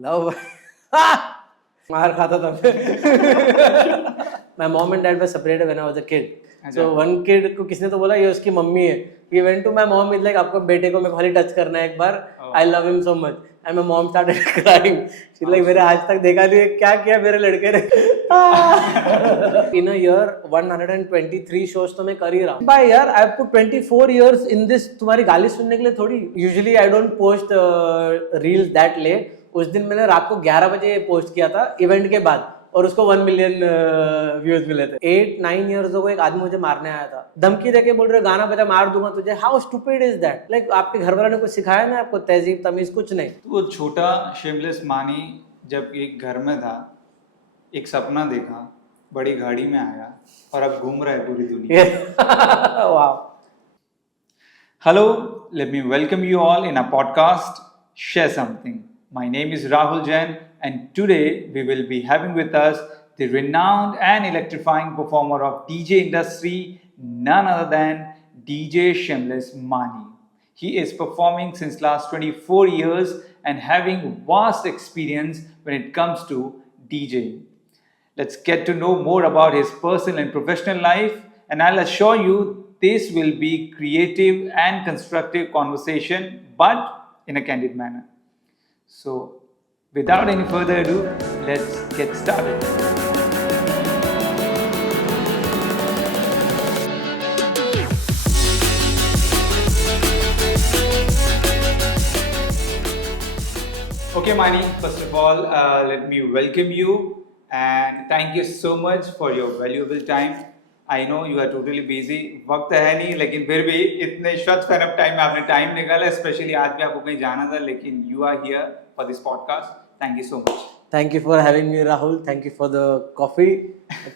Love मार खाता था मैं mom and dad were separated when I was a kid so one kid को किसने तो बोला ये उसकी मम्मी है he went to my mom is like आपको बेटे को मेरे को खाली टच करना है एक बार I love him so much and my mom started crying she's like मेरे आज तक देखा नहीं क्या किया मेरे लड़के ने in a year 123 shows तो मैं कर ही रहा हूँ by year I have put 24 years in this तुम्हारी गाली सुनने के लिए थोड़ी usually I don't post reels that late उस दिन मैंने रात को 11 बजे पोस्ट किया था इवेंट के बाद और उसको 1 मिलियन व्यूज मिले थे 8-9 इयर्स को एक आदमी मुझे मारने आया था धमकी देके बोल रहे गाना बजा मार दूंगा तुझे how stupid is that like आपके घर वालों ने कुछ सिखाया ना आपको तहजीब तमीज कुछ नहीं तो वो छोटा शेमलेस मानी जब एक घर में था एक सपना देखा बड़ी गाड़ी में आया और अब घूम रहा है पूरी दुनिया वाह hello let me welcome you all in a podcast share something my name is Rahul Jain and today we will be having with us the renowned and electrifying performer of DJ industry, none other than DJ Shameless Mani. He is performing since last 24 years and having vast experience when it comes to DJing. Let's get to know more about his personal and professional life, and I'll assure you this will be creative and constructive conversation, but in a candid manner. So without any further ado, let's get started. Okay, Mani, first of all, let me welcome you and thank you so much for your valuable time. I know you are totally busy. वक्त है नहीं लेकिन फिर भी इतने short span of time में आपने time निकाला स्पेशली आज भी आपको कहीं जाना था लेकिन you are here for this podcast. Thank you so much. Thank you for having me, Rahul. Thank you for the coffee.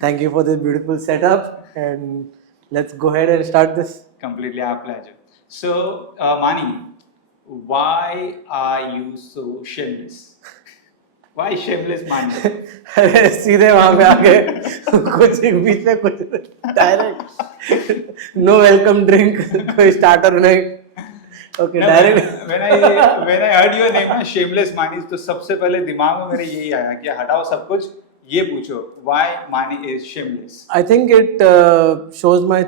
Thank you for the beautiful setup. And let's go ahead and start this. Completely our pleasure. So, Mani, why are you so shameless? Why shameless Mani? अरे सीधे वहां पे आके कुछ बीच में कुछ direct no welcome drink कोई starter नहीं okay direct when I heard your name shameless Mani तो सबसे पहले दिमाग में मेरे यही आया कि हटाओ सब कुछ ये पूछो why Mani is shameless. I think it shows my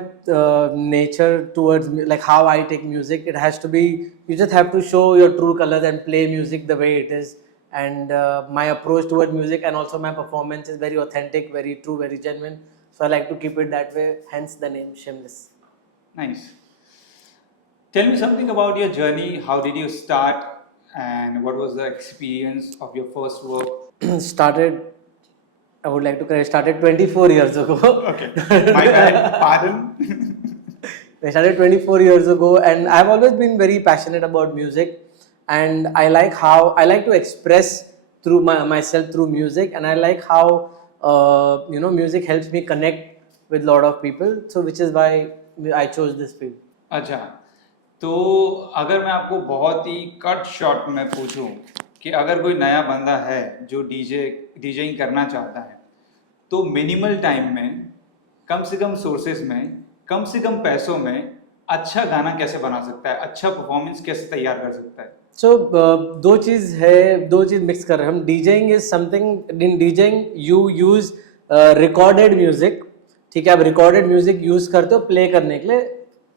nature towards like how I take music. It has to be you just have to show your true colors and play music the way it is. And my approach towards music and also my performance is very authentic, very true, very genuine. So I like to keep it that way. Hence the name Shameless. Nice. Tell me something about your journey. How did you start, and what was the experience of your first work? I would like to correct. Started 24 years ago. Okay. My bad. Pardon. I started 24 years ago, and I've always been very passionate about music. And I like to express through myself through music, and I like how music helps me connect with a lot of people. So which is why I chose this field. अच्छा, तो अगर मैं आपको बहुत ही cut short में पूछूं कि अगर कोई नया बंदा है जो डीजेइंग करना चाहता है तो मिनिमल टाइम में कम से कम सोर्सेज में कम से कम पैसों में अच्छा गाना कैसे बना सकता है, अच्छा परफॉर्मेंस कैसे तैयार कर सकता है? So दो चीज़ मिक्स कर रहे हैं हम. DJing is something in DJing you use recorded music. ठीक है, आप रिकॉर्डेड म्यूजिक यूज करते हो प्ले करने के लिए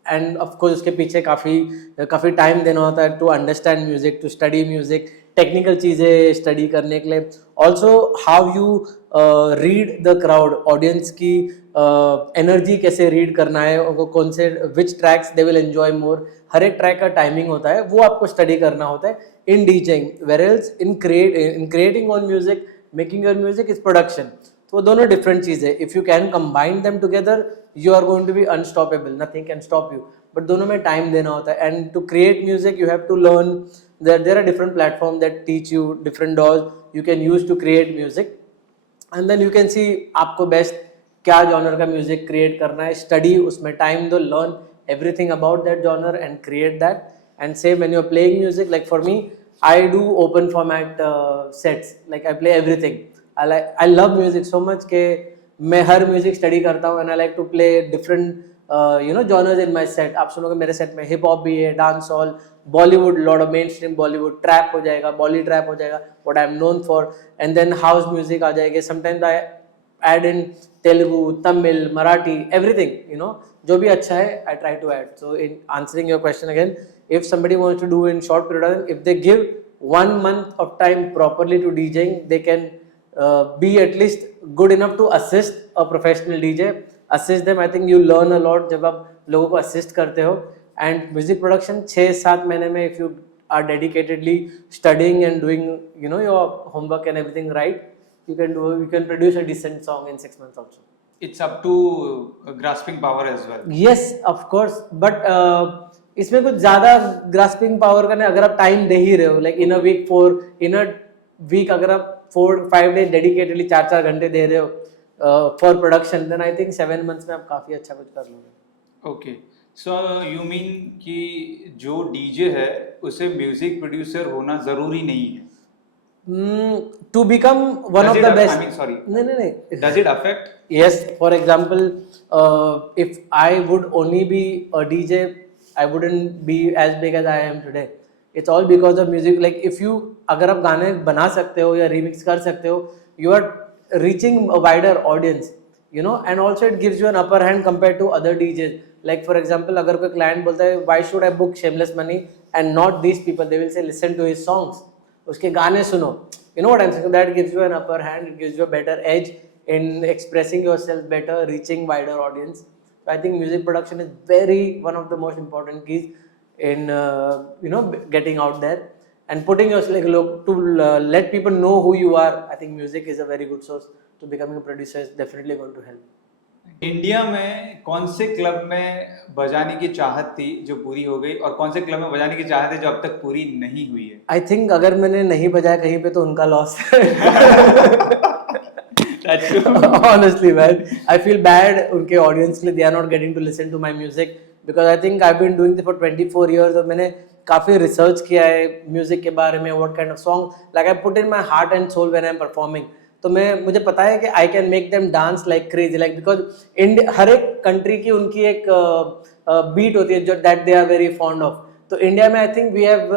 एंड ऑफ कोर्स उसके पीछे काफ़ी टाइम देना होता है to understand music, to study music, technical चीज़ें स्टडी करने के लिए. Also how you read the crowd, audience की एनर्जी कैसे रीड करना है, उनको कौन से which tracks they will enjoy more. हर एक ट्रैक का टाइमिंग होता है, वो आपको स्टडी करना होता है in DJing. Where else in creating on music, making your music is production. तो वो दोनों डिफरेंट चीज़ है. If you can combine them together you are going to be unstoppable, nothing can stop you. But दोनों में time देना होता है. And to create music you have to learn that there are different platforms that teach you different DAWs you can use to create music, and then you can see आपको best क्या genre का music create करना है. study उसमें time दो, learn everything about that genre and create that. And same when you're playing music, like for me I do open format sets, like I play everything. I love music so much के मैं हर music study करता हूँ and I like to play different genres in my set. आप सुनोगे मेरे set में hip hop भी है, dance hall, Bollywood, lot of mainstream Bollywood, trap हो जाएगा, Bolly trap हो जाएगा, what I'm known for, and then house music आ जाएगी. Sometimes I add in Telugu, Tamil, Marathi, everything, you know, जो भी अच्छा है I try to add. So in answering your question again, if somebody wants to do in short period of time, if they give 1 month of time properly to DJing, they can be at least good enough to assist a professional DJ. Assist them. I think you learn a lot जब आप लोगों को assist करते हो. And music production 6-7 महीने में if you are dedicatedly studying and doing, you know, your homework and everything right, you can produce a decent song in 6 months also. It's up to grasping power as well. Yes, of course, but इसमें कुछ ज़्यादा grasping power करने अगर आप time दे ही रहे हो, like in a week अगर आप 4-5 days dedicatedly 4-4 घंटे दे रहे हो for production, then I think 7 months में आप काफ़ी अच्छा कुछ कर लोगे. Okay, so you mean कि जो DJ है उसे म्यूजिक प्रोड्यूसर होना जरूरी नहीं है? To become one of the best. I mean, sorry. नहीं. Does it affect? Yes, for example, if I would only be a DJ, I wouldn't be as big as I am today. It's all because of music. Like if you, अगर आप गाने बना सकते हो या remix कर सकते हो, you are reaching a wider audience, you know, and also it gives you an upper hand compared to other DJs. Like for example, अगर कोई client बोलता है, why should I book Shameless Money and not these people? They will say, listen to his songs. उसके गाने सुनो. You know what I'm saying? That gives you an upper hand. It gives you a better edge in expressing yourself better, reaching wider audience. So I think music production is one of the most important keys in you know, getting out there and putting yourself like to let people know who you are. I think music is a very good source to becoming a producer. Is definitely going to help. India में कौन से club में बजाने की चाहत थी जो पूरी हो गई और कौन से क्लब में बजाने की चाहत है जो अब तक पूरी नहीं हुई है? I think अगर मैंने नहीं बजाया कहीं पे तो उनका लॉस है. That's true. Honestly, man, I feel bad उनके audience के लिए. They are not getting to listen to my music because I think I've been doing this for 24 years और मैंने काफ़ी रिसर्च किया है म्यूजिक के बारे में. What kind of song, like I put in my heart and soul when I'm performing. तो मुझे पता है कि I can make them dance like crazy, like because हर एक कंट्री की उनकी एक बीट होती है जो that they are very fond of. तो इंडिया में I think we have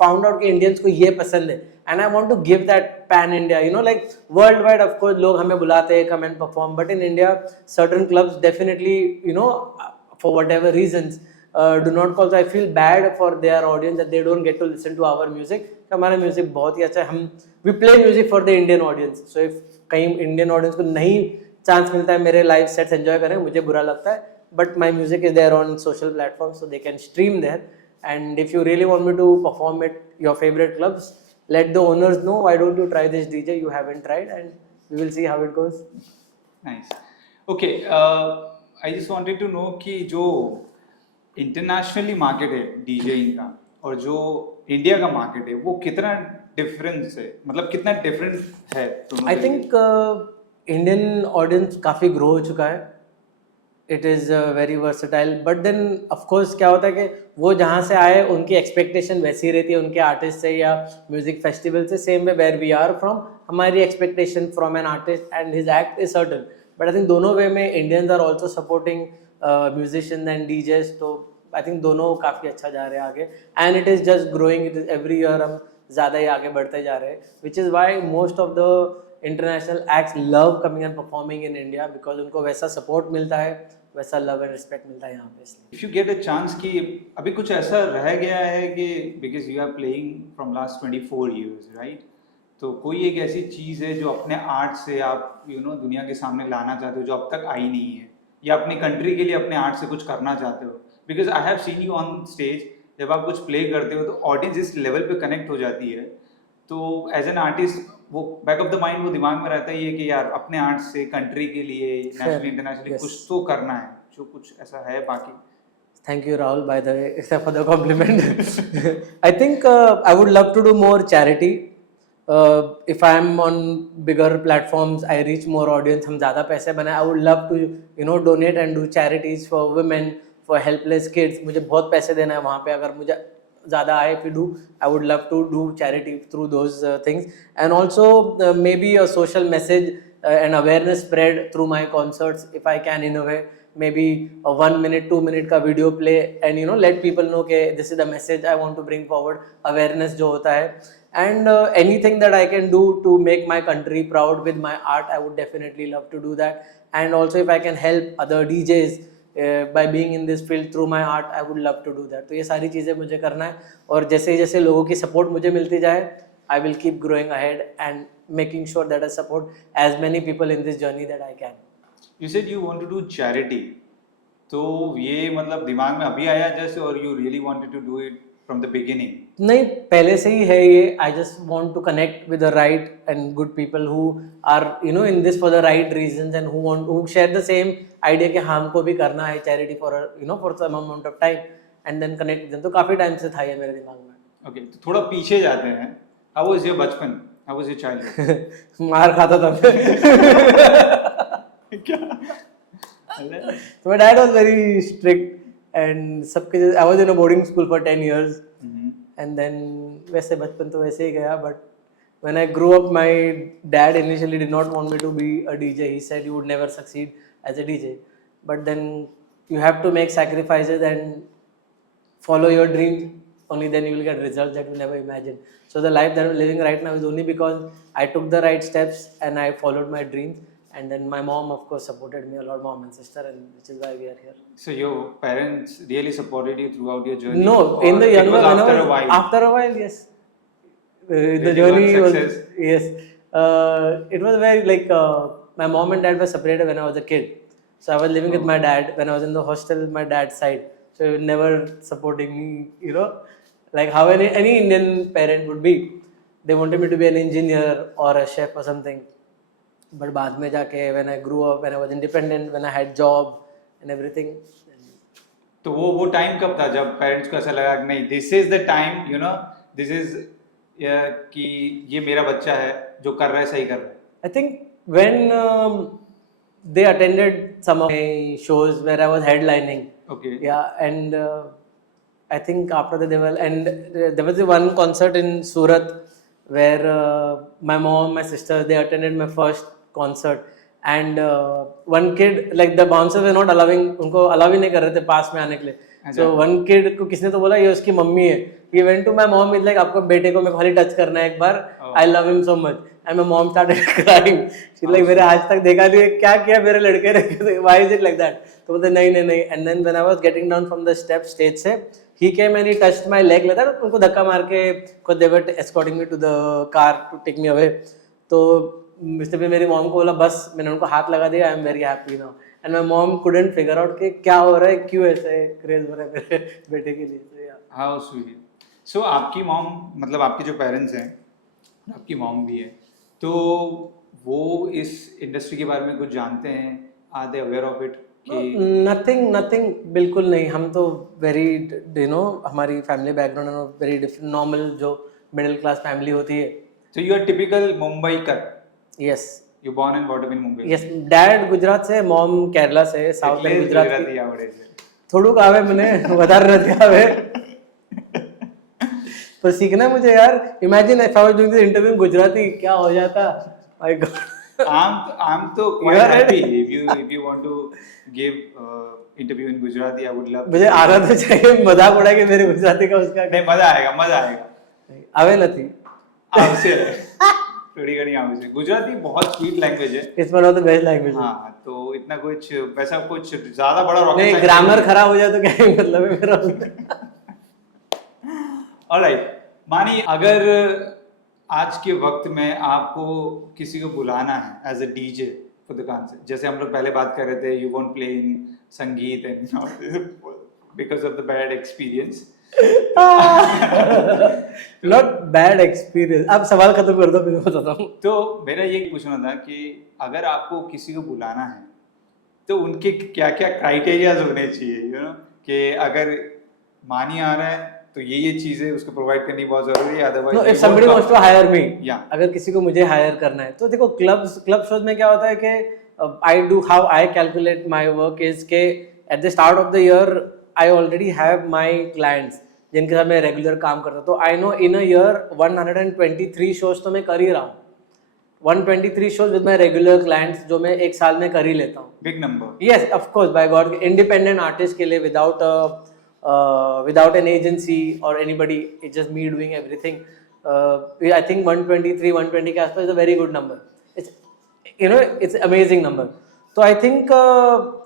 found out कि इंडियंस को ये पसंद है and I want to give that pan India, you know, like world wide of course लोग हमें बुलाते हैं come and perform, but in India certain clubs definitely, you know, for what ever reasons do not call. So I feel bad for their audience that they don't get to listen to our music. हमारा music बहुत ही अच्छा है. हम we play music for the Indian audience. So if कहीं Indian audience को नहीं chance मिलता है मेरे लाइव सेट्स एंजॉय करें, मुझे बुरा लगता है, but my music is there on social platform so they can stream there. And if you really want me to perform at your favourite clubs, let the owners know, why don't you try this DJ, you haven't tried, and we will see how it goes. Nice. Okay, I just wanted to know कि जो internationally market है DJing का और जो India का market है वो कितना डिफरेंस है, मतलब कितना डिफरेंस है दोनों? आई थिंक इंडियन ऑडियंस काफ़ी ग्रो हो चुका है. It is very versatile, but then of course क्या होता है कि वो जहाँ से आए उनकी एक्सपेक्टेशन वैसी रहती है उनके आर्टिस्ट से या म्यूजिक फेस्टिवल से. Same way where we are from, हमारी expectation from an artist and his act is certain. But I think दोनों वे में Indians are also supporting musicians and DJs. तो आई थिंक दोनों काफ़ी अच्छा जा रहे हैं आगे and it is just growing. It is every year हम ज़्यादा ही आगे बढ़ते जा रहे हैं, विच is why most of the international acts love coming and performing in India, because उनको वैसा सपोर्ट मिलता है, वैसा लव एंड रिस्पेक्ट मिलता है यहाँ पे. इसलिए if you get a chance कि अभी कुछ ऐसा रह गया है कि because you are playing from last 24 years, राइट? तो कोई एक ऐसी चीज़ है जो अपने आर्ट से आप दुनिया के सामने लाना चाहते हो जो अब तक आई नहीं है, या अपनी कंट्री के लिए अपने आर्ट से कुछ करना चाहते हो? Because I have seen you on stage, जब आप कुछ प्ले करते हो तो ऑडियंस इस लेवल पे कनेक्ट हो जाती है, तो एज एन आर्टिस्ट वो बैक ऑफ द माइंड वो दिमाग में रहता है कि यार अपने आर्ट से कंट्री के लिए नेशनली इंटरनेशनली कुछ तो करना है, जो कुछ ऐसा है बाकी. Thank you, Rahul, by the way, except for the compliment. I think I would love to do more charity. If I am on bigger platforms, I reach more audience, हम ज़्यादा पैसे बनाए. I would love to donate and do charities for women, for helpless kids. मुझे बहुत पैसे देना है वहाँ पे. अगर मुझे ज़्यादा आए if you do, I would love to do charity through those things, and also maybe a social message and awareness spread through my concerts if I can, in a way. maybe a 1 minute 2 minute का video play and let people know कि this is the message I want to bring forward, awareness जो होता है, and anything that I can do to make my country proud with my art, I would definitely love to do that. And also if I can help other DJs by being in this field through my art, I would love to do that. तो ये सारी चीज़ें मुझे करना है, और जैसे जैसे लोगों की सपोर्ट मुझे मिलती जाए, I will keep growing ahead and making sure that I support as many people in this journey that I can. You said you want to do charity. तो ये मतलब दिमाग में अभी आया जैसे, और you really wanted to do it from the beginning? नहीं, पहले से ही है ये. I just want to connect with the right and good people who are in this for the right reasons and who share the same idea कि हाँ हमको भी करना है charity for for some amount of time and then connect with them. तो काफी time से था ये मेरे दिमाग में. Okay, तो थोड़ा पीछे जाते हैं. How was your बचपन? How was your childhood? मार खाता था मैं. क्या? So my dad was very strict and सबके I was in a boarding school for 10 years. And then वैसे बचपन तो वैसे ही गया, but when I grew up, my dad initially did not want me to be a DJ. He said you would never succeed as a DJ, but then you have to make sacrifices and follow your dreams. Only then you will get results that you never imagined. So the life that I'm living right now is only because I took the right steps and I followed my dreams. And then my mom, of course, supported me a lot, mom and sister, and which is why we are here. So your parents really supported you throughout your journey? No, in the younger, after a while? After a while, yes. The you journey got was, success? yes. It was very like my mom and dad were separated when I was a kid. So I was living with my dad when I was in the hostel, my dad's side. So he was never supporting me, like how any Indian parent would be. They wanted me to be an engineer or a chef or something. But बाद में जाके when I grew up, when I was independent, when I had job and everything. तो वो time कब था जब parents को ऐसा लगा कि नहीं, this is the time, this is कि ये मेरा बच्चा है जो कर रहा है सही कर रहा है? I think when they attended some of my shows where I was headlining. Okay. Yeah, and I think after that there was one concert in Surat where my mom, my sister, they attended my first concert, and one kid, like the bouncers were not allowing, उनको allow ही नहीं कर रहे थे पास में आने के लिए. So one kid को किसने तो बोला ये उसकी मम्मी है. He went to my mom with like आपको बेटे को मैं खाली टच करना है एक बार. I love him so much. And my mom started crying. She's like मेरे आज तक देखा नहीं क्या किया मेरे लड़के ने. Why is it like that? तो बोलते नहीं. And then when I was getting down from the steps stage से, he came and he touched my leg like that. उनको धक्का मार के, because they were escorting me to the car to take me away. तो mister पे मेरी mom को बोला बस, मैंने उनको हाथ लगा दिया. आई am very happy now. And my mom couldn't figure out कि क्या हो रहा है, क्यों ऐसे क्रेज हो रहा है मेरे बेटे के लिए. How sweet. सो आपकी मॉम, मतलब आपके जो पेरेंट्स हैं, आपकी मॉम भी है, तो वो इस इंडस्ट्री के बारे में कुछ जानते हैं? Are they aware of it? Nothing, बिल्कुल नहीं. हम तो वेरी हमारी फैमिली बैकग्राउंड है वेरी डिफरेंट, नॉर्मल जो मिडिल क्लास फैमिली होती है. So you are typical Mumbaikar. Yes. You born and brought up in Mumbai. Yes, dad Gujarat से, mom केरला से, साउथ में गुजराती आवड़े છે. થોડુંક આવે મને, વધારે નથી આવે. पर सीखना है मुझे यार. Imagine if I was doing this interview in Gujarati, क्या हो जाता? My God. I'm तो quite happy if you want to give interview in Gujarati, I would love. मुझे आना तो चाहिए, मजाक उड़ा के मेरे गुजराती का उसका. नहीं, मजा आएगा. આવે નથી. આવશે. थोड़ी घड़ी आवश्य. गुजराती बहुत स्वीट लैंग्वेज है. It's one of the best language. हाँ, तो इतना कुछ वैसा कुछ ज्यादा बड़ा रॉकेट नहीं, ग्रामर खराब हो जाए तो क्या मतलब है मेरा. ऑलराइट, मानी अगर आज के वक्त में आपको किसी को बुलाना है as a DJ for the concert, जैसे हम लोग पहले बात कर रहे थे, यू वोंट प्ले इन संगीत and because of the bad experience. Not bad experience. आप सवाल खत्म कर दो फिर मैं बताता हूँ. तो मेरा ये पूछना था कि अगर आपको किसी को बुलाना है तो उनके क्या क्या क्राइटेरियाज होने चाहिए, कि अगर मानी आ रहा है तो ये चीजें उसको प्रोवाइड करनी बहुत जरूरी है. Otherwise if somebody wants to hire me, अगर किसी को मुझे हायर करना है तो देखो क्लब शोज में क्या होता है कि I do how I calculate my work is के at the start of the year I already have my clients जिनके साथ मैं रेगुलर काम करता हूँ. तो I know in a year 123 shows तो मैं कर ही रहा हूँ. 123 shows with my regular clients जो मैं एक साल में कर ही लेता हूँ. Big number. Yes, of course, by God, independent artist के लिए without an agency or anybody, it's just me doing everything. I think 123, 120 के आसपास is a very good number. It's it's amazing number. So I think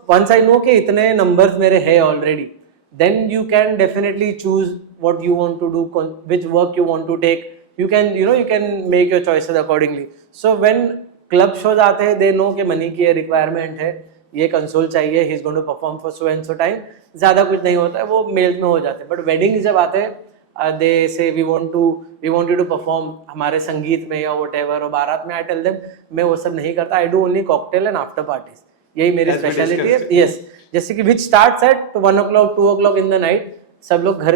once I know कि इतने numbers मेरे हैं already, then you can definitely choose what you want to do, which work you want to take. You can make your choices accordingly. So when club shows आते हैं, they know कि money की requirement है, ये console चाहिए, he is going to perform for so and so time. ज़्यादा कुछ नहीं होता है, वो मेल में हो जाते हैं. बट वेडिंग जब आते हैं, they say we want you to perform हमारे संगीत में या व्हाटएवर, और बारात में आई टेल देम मैं वो सब नहीं करता. I do only cocktail and after parties. यही मेरी स्पेशलिटी है. यस, जैसे कि विच starts at 1 o'clock 2 o'clock in the night. सब लोग घर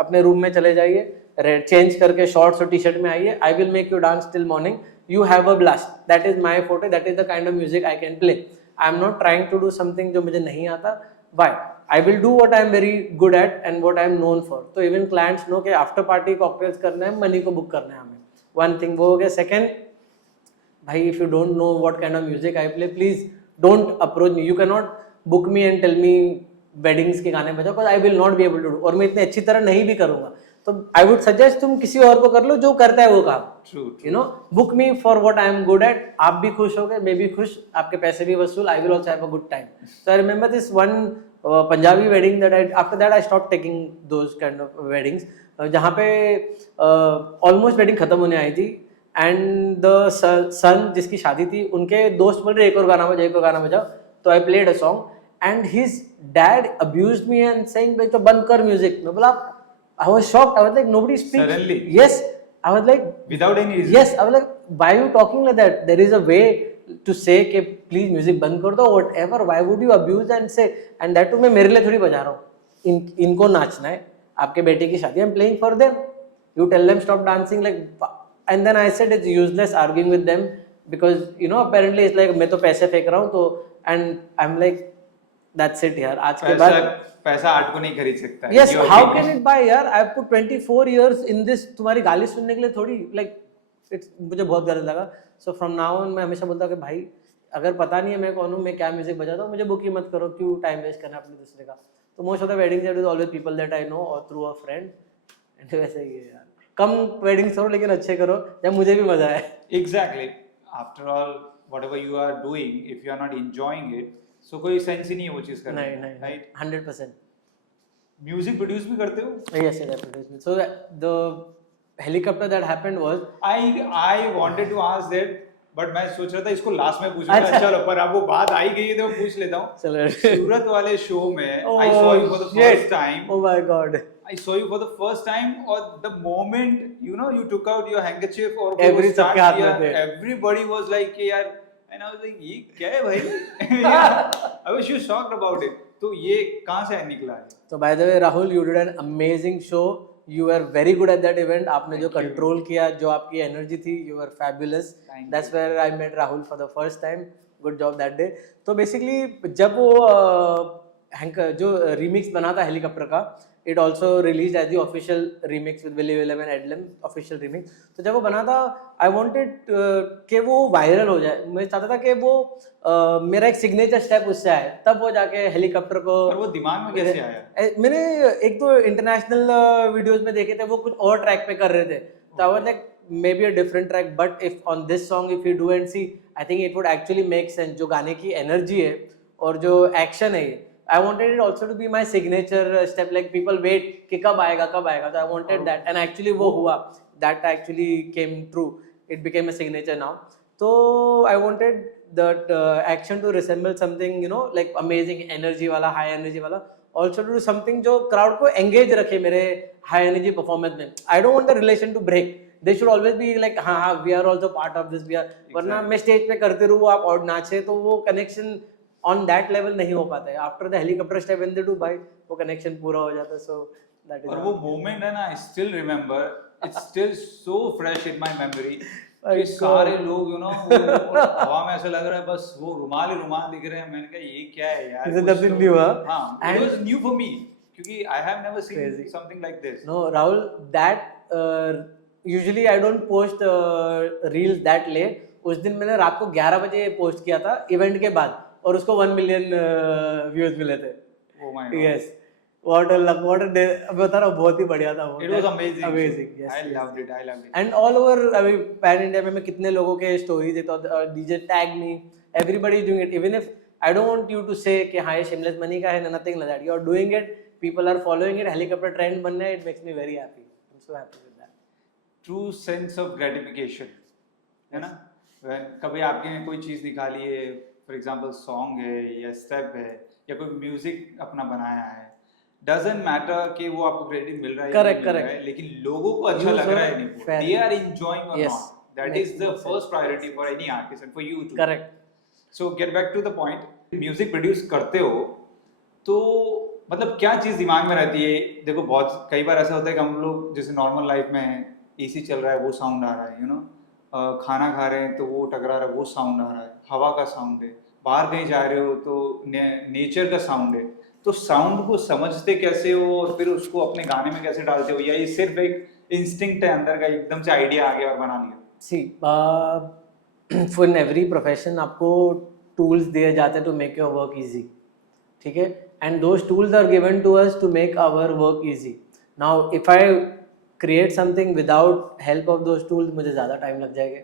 अपने रूम में चले जाइए, चेंज करके शॉर्ट्स और टी शर्ट में आइए. I will make you dance till morning. You have a blast. That is my photo. That is the kind of music I can play. I am not trying to do something जो मुझे नहीं आता. Why? I will do what I am very good at and what I am known for. तो even clients know कि after party cocktails करना है, money को book करना है हमें. One thing वो हो गया. Second, भाई if you don't know what kind of music I play, please don't approach me. You cannot book me and tell me weddings के गाने बजाओ, because I will not be able to do. और मैं इतने अच्छी तरह नहीं भी करूँगा. तो I would suggest तुम किसी और को कर लो जो करता है वो काम. True. Book me for what I am good at. आप भी खुश हो गए, मैं भी खुश, आपके पैसे भी वसूल. I will also have a good time. So I remember this one Punjabi wedding that after that I stopped taking those kind of weddings. जहाँ पे almost wedding खत्म होने आई थी, and the son जिसकी शादी थी, उनके दोस्त बोल रहे एक और गाना बजाओ. तो I played a song and his dad abused me and saying भाई तो बंद कर music. मैं बोला I was shocked. I was like, nobody speaks. Suddenly? Yes. I was like, without any reason. Yes. I was like, why are you talking like that? There is a way to say कि please music बंद कर दो, whatever. Why would you abuse and say? And that too मैं मेरे लिए थोड़ी बजा रहा हूँ. इनको नाचना है. आपके बेटे की शादी. I'm playing for them. You tell them stop dancing like. And then I said it's useless arguing with them because apparently it's like मैं तो पैसे फेंक रहा हूँ तो, and I'm like that's it यार. आज के बाद पैसा आर्ट को नहीं खरीद सकता. Yes, how can it buy यार? I put 24 years in this. तुम्हारी गाली सुनने के लिए थोड़ी, like मुझे बहुत गलत लगा. So from now on मैं हमेशा बोलता हूँ कि भाई अगर पता नहीं है मैं कौन हूँ, मैं क्या म्यूजिक बजाता हूँ, मुझे बुक ही मत करो. क्यों टाइम वेस्ट करना अपने दूसरे का. तो most of the weddings it is always people that I know और थ्रू अ फ्रेंड. एंड वैसे ही है यार. कम वेडिंग्स करो लेकिन अच्छे करो जब मुझे भी मजा आए. Exactly. After all, whatever you are doing, if you are not enjoying it, so कोई सेंस ही नहीं है वो चीज करने. नहीं, right? 100%. म्यूजिक प्रोड्यूस भी करते हो? Yes, I produce. So the helicopter that happened was I wanted to ask that, but मैं सोच रहा था इसको लास्ट में पूछूंगा. चलो, पर अब वो बात आई गई है तो मैं पूछ लेता हूँ. सूरत वाले शो में I saw you for the first time. Oh my God. I saw you for the first time, or the moment you took out your handkerchief or everybody was like यार, and I was like ये क्या है भाई? I was so shocked about it. तो ये कहाँ से निकला है? तो by the way Rahul, you did an amazing show. You were very good at that event. आपने जो कंट्रोल किया, जो आपकी एनर्जी थी, you were fabulous. That's where I met Rahul for the first time. Good job that day. तो basically जब वो जो remix बना था हेलीकॉप्टर का, it also released as the official remix with Willy William and Edlem, official remix. तो जब वो बना था, I wanted कि वो वायरल हो जाए. मैं चाहता था कि वो मेरा एक सिग्नेचर स्टेप उससे आए, तब वो जाके हेलीकॉप्टर को. और वो दिमाग में कैसे आया? मैंने एक तो इंटरनेशनल वीडियोस में देखे थे, वो कुछ और ट्रैक पे कर रहे थे. तो I was like maybe a different track, but if on this song if you do and see, I think it would actually make sense. जो गाने की एनर्जी है और जो एक्शन है, I wanted it also to be my signature step. Like people wait कि कब आएगा. So I wanted that, and actually वो हुआ. That actually came true. It became a signature now. So I wanted that action to resemble something like amazing energy वाला, high energy वाला. Also to do something जो crowd को engage रखे मेरे high energy performance में. I don't want the relation to break. They should always be like हाँ we are also part of this. वरना मैं stage पे करते रहूँ आप और नाचे, तो वो connection on that level नहीं हो पाता है. After the helicopter step when they do भाई वो connection पूरा हो जाता है. So that is. और वो moment है ना, I still remember. It's still so fresh in my memory. कि सारे लोग हवा में ऐसा लग रहा है बस वो रुमाल दिख रहे हैं. मैंने कहा ये क्या है यार? Is it something new? हाँ, it was new for me क्योंकि I have never seen something like this. No, Rahul, that usually I don't post reels that late. उस दिन मैंने रात को 11 बजे पोस्ट किया था इवेंट के बाद, और उसको 1 मिलियन व्यूज मिले थे. Oh my God. Yes, what a luck, what a day. बता रहा हूँ, बहुत ही बढ़िया था वो. It was amazing. Amazing. I loved it. I loved it. And all over, अभी पैन इंडिया में मैं कितने लोगों के स्टोरीज देखता हूँ, DJ tag me, everybody is doing it. Even if I don't want you to say कि हाँ ये शिमलेस मनी का है, nothing like that. You are doing it, people are following it, helicopter trend बनना है. It makes me very happy. I am so happy with that. True sense of gratification, है ना? When कभी आपने कोई चीज़ निकाली है, फॉर एग्जाम्पल सॉन्ग है या स्टेप है या कोई म्यूजिक अपना बनाया है, डजंट मैटर कि वो आपको क्रेडिट मिल रहा है या Correct, नहीं मिल रहा correct. है, लेकिन लोगों को अच्छा Views लग रहा है और नहीं, fair. they are enjoying or Yes. not. That Makes is the more sense. first priority for any artist and for you too. Correct. So get back to the point. Music produce करते हो तो मतलब क्या चीज़ दिमाग में रहती है? देखो बहुत कई बार ऐसा होता है कि हम लोग जैसे नॉर्मल लाइफ में एसी चल रहा है वो साउंड आ रहा है, खाना खा रहे हैं तो वो टकरा रहा है वो साउंड आ रहा है, हवा का साउंड है, बाहर कहीं जा रहे हो तो नेचर का साउंड है. तो साउंड को समझते कैसे हो और फिर उसको अपने गाने में कैसे डालते हो, या ये सिर्फ एक इंस्टिंक्ट है अंदर का, एकदम से आइडिया आ गया और बना लिया? See, for in every profession आपको टूल्स दिए जाते हैं to make your work easy. ठीक है, and those tools are given to us to make our work easy. Now if I create something without help of those tools, मुझे ज़्यादा time लग जाएगा.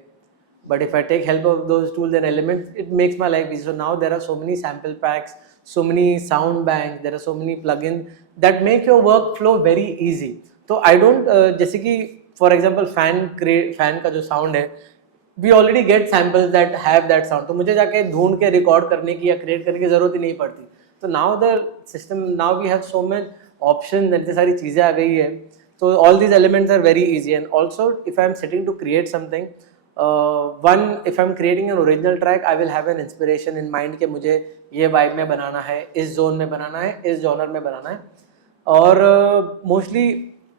But if I take help of those tools and elements, it makes my life easy. So now there are so many sample packs, so many sound banks, there are so many plugins that make your workflow very easy. So I don't जैसे कि for example fan का जो sound है, we already get samples that have that sound. तो मुझे जाके ढूंढ के रिकॉर्ड करने की या क्रिएट करने की जरूरत ही नहीं पड़ती. तो now the system, now we have so much options, इतनी सारी चीज़ें आ गई है. So all these elements are very easy. And also if I am sitting to create something, one, if I'm creating an original track, I will have an inspiration in mind कि मुझे ये vibe में बनाना है, इस zone में बनाना है, इस genre में बनाना है. और mostly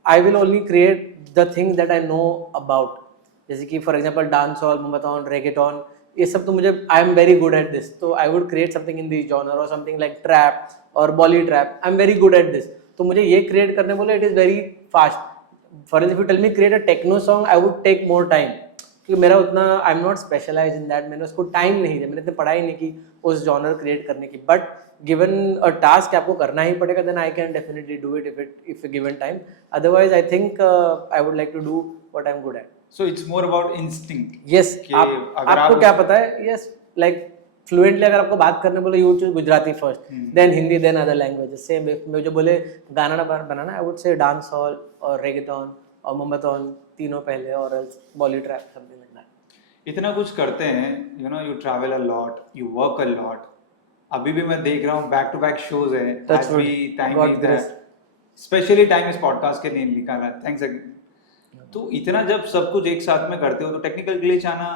I will only create the things that I know about. जैसे कि for example dancehall, moombahton, reggaeton, ये सब तो मुझे I am very good at this. तो I would create something in this genre or something like trap or bolly trap. I am very good at this. तो मुझे ये create करने बोले, it is very fast. For example, if you tell me create a techno song, I would take more time. क्योंकि मेरा उतना I am not specialise in that, मैंने उसको टाइम नहीं दिया, मैंने इतनी पढ़ाई नहीं की उस जॉनर क्रिएट करने की. बट गिवन अ टास्क आपको करना ही पड़ेगा, then I can definitely do it if given time. Otherwise I think I would like to do what I am good at. So it's more about instinct. Yes, आपको क्या पता है. Yes, like fluently अगर आपको बात करने बोले, you choose Gujarati first, then Hindi, then other languages. Same मुझे बोले गाना बनाना, I would say dance hall और रेगेटॉन और मोमबतौन, तीनों पहले, और else Bolly trap, something like that. इतना कुछ करते हैं, you travel a lot, you work a lot. अभी भी मैं देख रहा हूँ बैक टू बैक शोज है. आज भी टाइम, स्पेशली टाइम इस पॉडकास्ट के लिए निकाला है. Thanks again. तो इतना जब सब कुछ एक साथ में करते हो तो टेक्निकल ग्लिच आना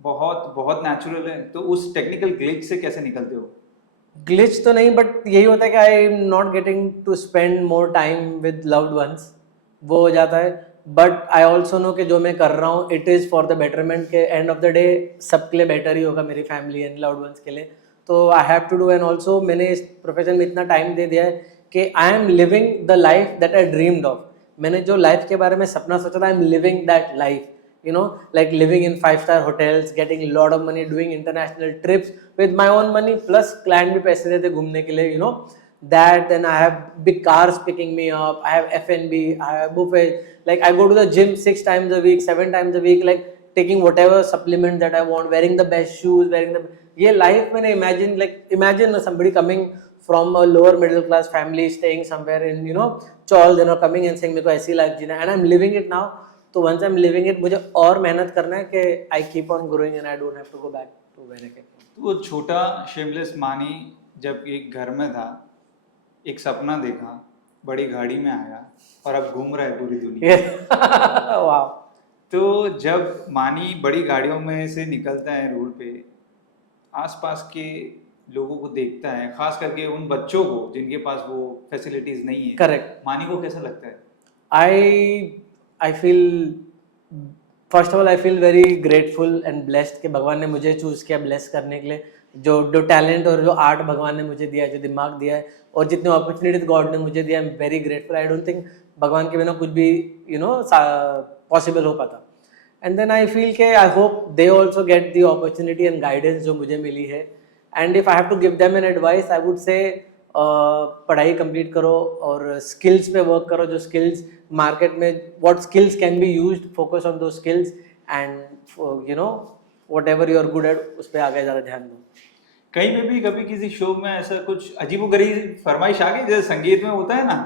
बहुत बहुत नेचुरल है. तो उस टेक्निकल ग्लिच से कैसे निकलते हो? ग्लिच तो नहीं, बट यही होता है कि I am not getting to spend more time with loved ones, वो हो जाता है. बट आई ऑल्सो नो कि जो मैं कर रहा हूँ it is for the betterment, के एंड ऑफ द डे सबके लिए बेटर ही होगा, मेरी फैमिली एंड लव्ड वंस के लिए. तो I have to do. And also मैंने इस प्रोफेशन में इतना टाइम दे दिया है कि I M living the life that I dreamed of. मैंने जो लाइफ के बारे में सपना सोचा था, I am living that life. Like living in 5-star hotels, getting a lot of money, doing international trips with my own money, plus client भी पैसे देते घूमने के लिए, that. Then I have big cars picking me up, I have F&B, I have buffet, like I go to the gym 6 times a week, 7 times a week, like taking whatever supplement that I want, wearing the best shoes, ये life मैंने imagine somebody coming from a lower middle class family, staying somewhere in Chaul, coming and saying मेरे को ऐसी life Jeena, and I'm living it now. तो once I'm living it, मुझे और मेहनत करना है कि I keep on growing and I don't have to go back to where I came from. तो वो छोटा शेमलेस मानी जब एक घर में था, एक सपना देखा, बड़ी गाड़ी में आया और अब घूम रहा है पूरी दुनिया. वाह. तो जब मानी बड़ी गाड़ियों में से निकलता है रोड पे, आसपास के लोगों को देखता है, खास करके उन बच्चों को जिनके पास वो फैसिलिटीज नहीं है. करेक्ट. मानी को कैसा लगता है? I feel, first of all, I feel very grateful and blessed कि भगवान ने मुझे चूज़ किया ब्लेस करने के लिए. जो टैलेंट और जो आर्ट भगवान ने मुझे दिया है, जो दिमाग दिया है, और जितने अपॉर्चुनिटीज गॉड ने मुझे दिया, आई am very grateful. I don't think भगवान के बिना कुछ भी पॉसिबल हो पाता. एंड देन आई फील के I hope they also get the opportunity and guidance जो मुझे मिली है. And if I have to give them an advice I would say पढ़ाई कंप्लीट करो और स्किल्स पे वर्क करो. जो स्किल्स मार्केट में what skills can be used, focus on दो skills and you know whatever you are good at उस पर आगे ज़्यादा ध्यान दो. कहीं पे भी कभी किसी शो में ऐसा कुछ अजीबोगरीब फरमाइश आ गई, जैसे संगीत में होता है ना,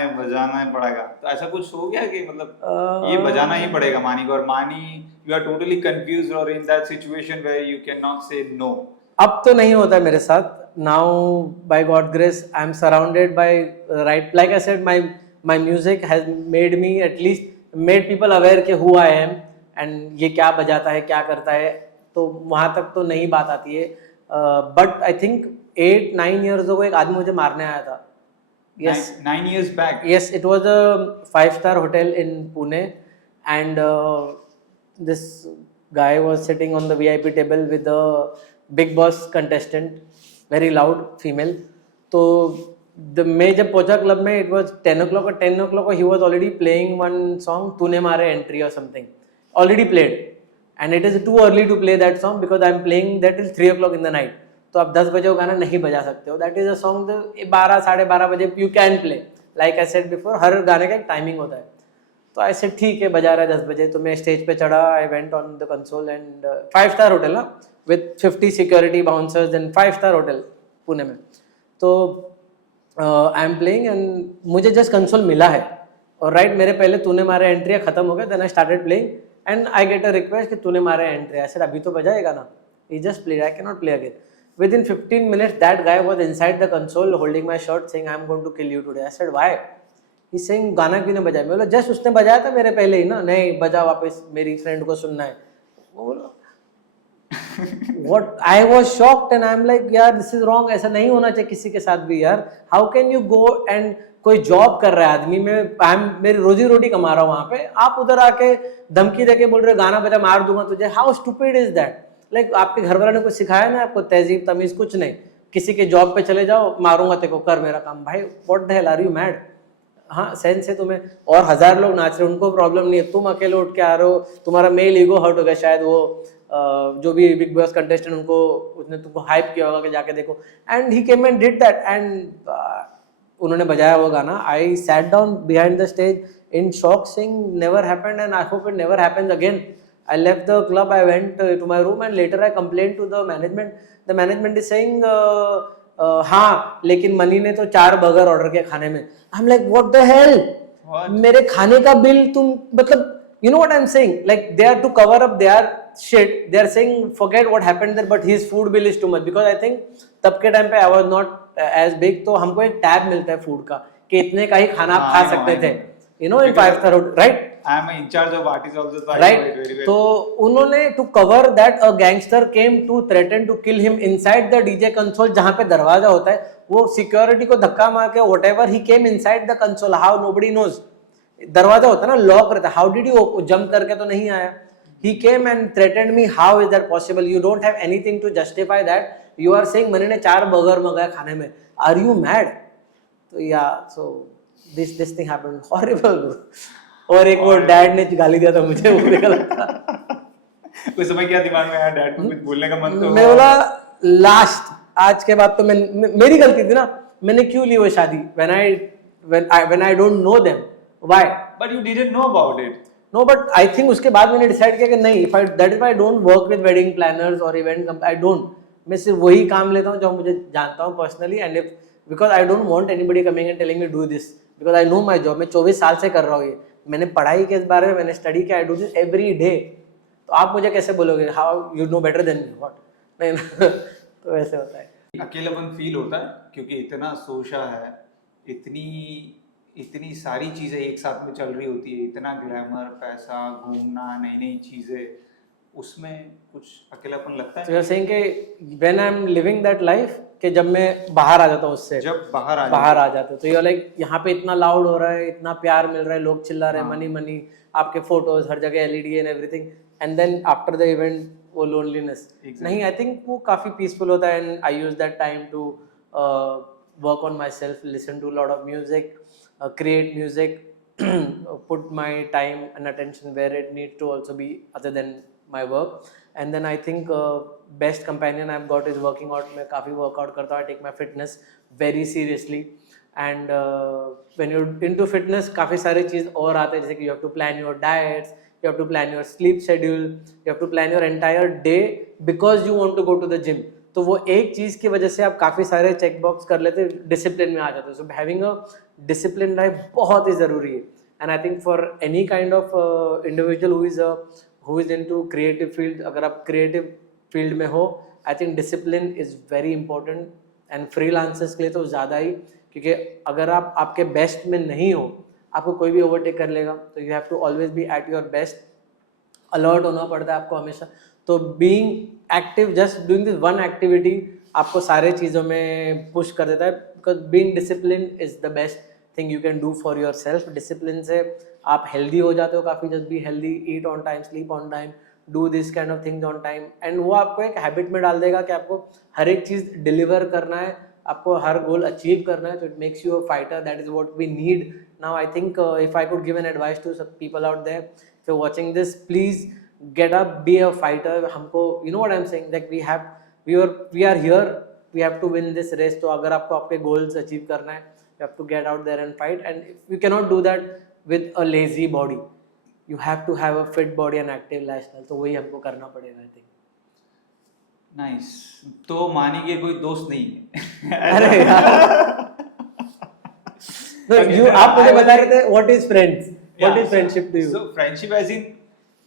ये बजाना ही पड़ेगा, तो ऐसा कुछ हो गया कि मतलब ये बजाना ही पड़ेगा मानी को, और मानी यू आर टोटली कंफ्यूज्ड और in that situation where you can not say no? अब तो नहीं होता मेरे साथ. Now by God grace I am surrounded by right, like I said my music has made me at least made people aware के who I am and ये क्या बजाता है क्या करता है. तो वहाँ तक तो नहीं बात आती है. But I think 8-9 years ago एक आदमी मुझे मारने आया था. Yes. 9 years back? Yes, it was a 5-star hotel in Pune and this guy was sitting on the VIP table with a Big Boss contestant, very loud female. तो मैं जब पहुंचा क्लब में it was 10 o'clock or 10 o'clock he was already playing one song, तूने मारे entry or something, already played. And it is too early to play that song because I am playing that till 3 o'clock in the night. तो आप 10 बजे वो गाना नहीं बजा सकते हो. दैट इज अ सॉन्ग 12-12:30 बजे you can play. Like I said before, हर गाने का एक टाइमिंग होता है. तो आई सेड ठीक है बजा रहा है 10 बजे. तो मैं स्टेज पे चढ़ा, I went on the console and 5-star hotel ना with 50 security bouncers and 5-star hotel Pune में. तो आई एम प्लेइंग एंड मुझे जस्ट कंसोल मिला है और राइट मेरे पहले तूने मारे एंट्री खत्म हो गया. Then I started playing and I get a request कि तूने मारे एंट्री. आई सेड अभी तो बजाएगा ना. He just played, I can not play again. Within 15 minutes, that guy was inside the console holding my shirt saying, "I am going to kill you today." I said, "Why?" He's saying, "गाना क्यों नहीं बजाया?" मैं बोला, "Just उसने बजाया था मेरे पहले ही ना." "नहीं बजा वापस, मेरी फ्रेंड को सुनना है." वो बोला, "What?" I was shocked and I'm like, "यार this is wrong. ऐसा नहीं होना चाहिए किसी के साथ भी यार. How can you go and कोई जॉब कर रहा है आदमी, मैं मेरी रोजी रोटी कमा रहा हूँ वहाँ पे, आप उधर आके धमकी देके बोल रहे गाना बजा मार दूंगा तुझे. How stupid is that? Like आपके घर वालों ने कुछ सिखाया ना आपको, तहजीब तमीज कुछ नहीं. किसी के जॉब पे चले जाओ, मारूंगा तेरे को, कर मेरा काम. भाई what the hell are you mad? हाँ सेंस है तुम्हें? और 1000 लोग नाच रहे हैं, उनको प्रॉब्लम नहीं है, तुम अकेले उठ के आ रहे हो. तुम्हारा मेल ईगो हर्ट हो गया शायद. वो जो भी बिग बॉस कंटेस्टेंट उनको उसने तुमको हाइप किया होगा कि जाके देखो. And he came and did that and उन्होंने बजाया वो गाना. I sat down behind the stage in shock saying never happened and I hope it never happens again. I left the club, I went to my room and later I complained to the management. The management is saying, हाँ लेकिन money ने तो 4 burger order किया खाने में. I'm like, what the hell? मेरे खाने का बिल तुम मतलब, you know what I'm saying? Like they are to cover up their shit. They are saying forget what happened there, but his food bill is too much because I think तब के time पे I was not as big. तो हमको एक tab मिलता है food का कि इतने का ही खाना आप खा सकते थे. You know in 5-star hotel, right? I am in charge of artists also, so right? I know it very well. तो उन्होंने to cover that a gangster came to threaten to kill him inside the DJ console जहाँ पे दरवाजा होता है. वो security को धक्का मार के whatever he came inside the console, how nobody knows. दरवाजा होता है ना, लॉक रहता है. How did you jump करके तो नहीं आया. He came and threatened me. How is that possible? You don't have anything to justify that. You are saying मैंने 4 बर्गर मंगाया खाने में. Are you mad? तो yeah, so this thing happened. Horrible. और एक वो डैड ने गाली दिया था मुझे, वो भी गलत था. उस समय क्या दिमाग में आया? डैड को कुछ बोलने का मन तो मैं बोला लास्ट आज के बाद तो मेरी गलती थी ना, मैंने क्यों ली वो शादी when I don't know them. Why? But you didn't know about it. No, but I think उसके बाद मैंने डिसाइड किया कि नहीं, that is why I don't work with wedding planners or event I don't. मैं सिर्फ वही काम लेता हूँ जो मुझे जानता हूँ personally and if because I don't want anybody coming and telling me do this because I know my job. मैं 24 साल से कर रहा हूँ ये. मैंने पढ़ाई के बारे में मैंने स्टडी किया. I do this every day. तो आप मुझे कैसे बोलोगे how you know better than me what? नहीं तो ऐसे होता है. अकेलापन फील होता है क्योंकि इतना सोशा है, इतनी सारी चीजें एक साथ में चल रही होती है, इतना ग्लैमर, पैसा, घूमना, नई नई चीजें, उसमें कुछ अकेलापन लगता है. So you are saying कि when I am living that life कि जब मैं बाहर आ जाता हूँ उससे, जब बाहर आ जाते तो यू लाइक यहाँ पे इतना लाउड हो रहा है, इतना प्यार मिल रहा है, लोग चिल्ला रहे हैं, मनी मनी, आपके फोटोज हर जगह LED and everything, and then after the event वो लोनलीनेस. नहीं, आई थिंक वो काफी पीसफुल होता है and I use that time to work on myself, listen to lot of music, create music put my time and attention where it needs to also be other than my work. And then I think best companion I've got is working out. मैं काफ़ी workout करता हूँ. I take my fitness very seriously. And when you're into fitness काफ़ी सारे चीज़ और आते हैं, जैसे कि you have to plan your diets, you have to plan your sleep schedule, you have to plan your entire day because you want to go to the gym. तो वो एक चीज़ की वजह से आप काफ़ी सारे चेक बॉक्स कर लेते, डिसिप्लिन में आ जाते हो. So having a discipline life बहुत ही ज़रूरी है. And I think for any kind of individual who is into creative field, अगर आप क्रिएटिव फील्ड में हो, I think discipline is very important. And freelancers के लिए तो ज़्यादा ही, क्योंकि अगर आप आपके बेस्ट में नहीं हो, आपको कोई भी ओवरटेक कर लेगा. तो you have to always be at your best. Alert होना पड़ता है आपको हमेशा. तो being active, just doing this one activity आपको सारे चीज़ों में पुश कर देता है. Because being discipline is the best thing you can do for yourself. Discipline से आप हेल्दी हो जाते हो काफ़ी. Just be healthy, eat on time, sleep on time, do this kind of things on time. And वो आपको एक habit में डाल देगा कि आपको हर एक चीज़ डिलीवर करना है, आपको हर गोल अचीव करना है. तो it makes you a fighter. That is what we need now. I think if I could give an advice to सब people out there, if you watching this, please get up, be a fighter. हमको, you know what I'm saying, that we are here, we have to win this race. तो अगर आपको आपके goals achieve करना है, you have to get out there and fight. And if you cannot do that with a lazy body, you have to have a fit body and active lifestyle. तो वही हमको करना पड़ेगा, I think. नाइस. तो मानी के कोई दोस्त नहीं है. अरे यार. No, आप मुझे बता रहे थे what is friends, what is friendship to you? So friendship as in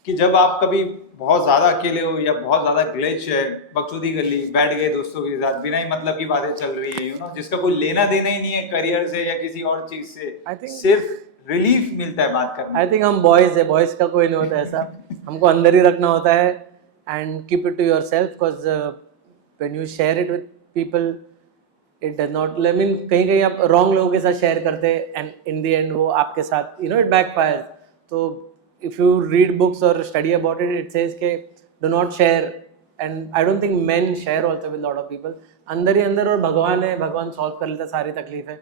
कि जब आप कभी बहुत ज़्यादा अकेले हो या बहुत ज़्यादा ग्लिच है, बकचोदी कर ली, बैठ गए दोस्तों के साथ, बिना ही मतलब की बातें चल रही है, यू नो, जिसका कोई लेना देना ही नहीं है करियर से या किसी और चीज़ से, सिर्फ रिलीफ मिलता है बात करने. आई थिंक हम बॉयज़ है, बॉयज़ का कोई नहीं होता ऐसा. हमको अंदर ही रखना होता है and keep it to yourself. Because when you share it with people, it does not, I mean कहीं कहीं आप रॉन्ग लोगों के साथ शेयर करते हैं एंड इन द एंड वो आपके साथ, यू नो, इट बैकफायर्स. तो if you read books or study about it, it says के do not share. And I don't think men share also with a lot of people. अंदर ही अंदर, और भगवान है, भगवान सॉल्व कर लेता सारी तकलीफें.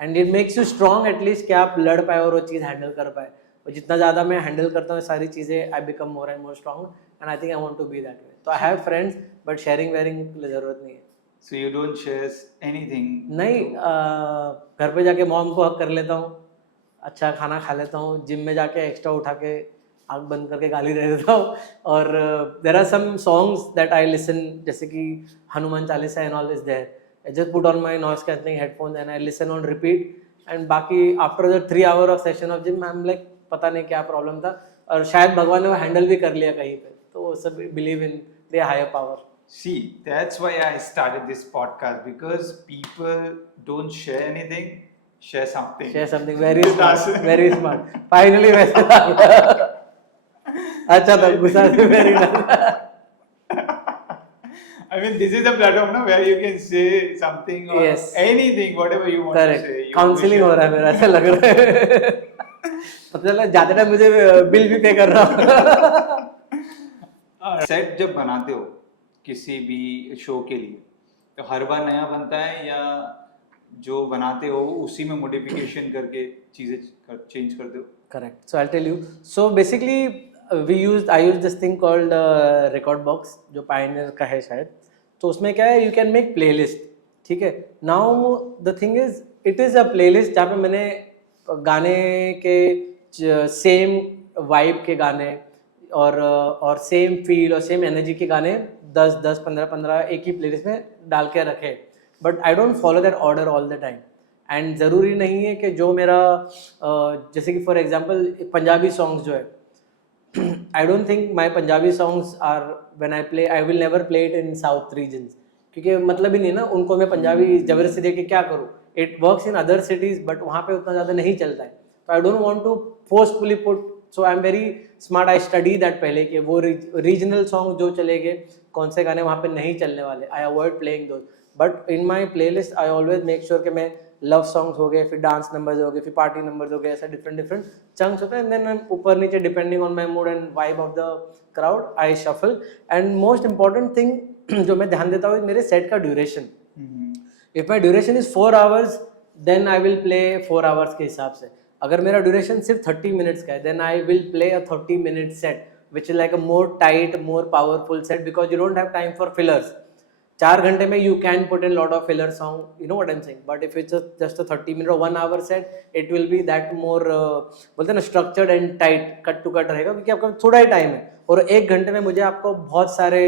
And it makes you strong at least, कि आप लड़ पाए और वो चीज़ हैंडल कर पाए. और जितना ज़्यादा मैं हैंडल करता हूँ सारी चीज़ें, I become more and more strong. And I think I want to be that way. तो I have friends, but sharing wearing की ज़रूरत नहीं है. So you don't share anything? नहीं, घर पे जाके मॉम को हक कर लेता हूँ, अच्छा खाना खा लेता हूँ, जिम में जाके एक्स्ट्रा उठा के आँख बंद करके गाली दे देता हूँ. और there are some songs that I listen, जैसे कि Hanuman Chalisa and all is there. I just put on my noise cancelling headphones and I listen on repeat. And बाकी after the 3 hour of session of gym, I am like, पता नहीं क्या problem था, और शायद भगवान ने वो हैंडल भी कर लिया कहीं पे. तो वो सब believe in the higher power. See, that's why I started this podcast, because people don't share anything. Share something. Share something. Very smart. Very smart. Finally, वैसे अच्छा था, गुस्सा से very nice. I mean, this is a platform now where you can say something or Yes. anything, whatever you want Correct. to say. Counseling हो रहा है मेरा, ऐसा लग रहा है. पता चला जाते टाइम मुझे बिल भी पे कर रहा. सेट जब बनाते हो किसी भी शो के लिए, तो हर बार नया बनता है या जो बनाते हो उसी में मॉडिफिकेशन करके चीज़ें चेंज करते हो? Correct. So I'll tell you. So basically, I used this thing called record box, जो Pioneer का है शायद. तो उसमें क्या है, you can make playlist. ठीक है. Now the thing is, it is a playlist जहाँ पे मैंने गाने के सेम वाइब के गाने और सेम फील और सेम एनर्जी के गाने 10 15 एक ही प्लेलिस्ट में डाल के रखे. But I don't follow that order all the time. And ज़रूरी नहीं है कि जो मेरा जैसे कि फॉर एग्जांपल पंजाबी सॉन्ग्स जो है, I don't think my Punjabi songs are, when I play, I will never play it in south regions, क्योंकि मतलब ही नहीं ना, उनको मैं पंजाबी जबरदस्ती दे के क्या करूँ. It works in other cities, but वहाँ पे उतना ज़्यादा नहीं चलता है. तो I don't want to forcefully put. So I am very smart. I study that पहले कि वो रीजनल सॉन्ग जो चलेंगे, कौन से गाने वहाँ पे नहीं चलने वाले. I avoid playing those. But in my play list I always make sure कि मैं लव सॉन्ग्स हो गए, फिर डांस नंबर्स हो गए, फिर पार्टी नंबर्स हो गए, ऐसा डिफरेंट चंक्स होते हैं. एंड देन ऊपर नीचे depending on my mood and vibe of the crowd I shuffle. And most important thing जो मैं ध्यान देता हूँ, मेरे सेट का duration. If my duration is 4 hours, then I will play 4 hours के हिसाब से. अगर मेरा ड्यूरेशन सिर्फ 30 मिनट्स का है, then I will play a 30 minute set which is like a more tight, more powerful set, because you don't have time for fillers. 4 घंटे में you can put in lot of filler song, you know what I'm saying. But if it's just a 30 minute or 1 hour set, it will be that more बोलते हैं ना structured and tight, cut to cut रहेगा, क्योंकि आपका थोड़ा ही time है. और 1 घंटे में मुझे आपको बहुत सारे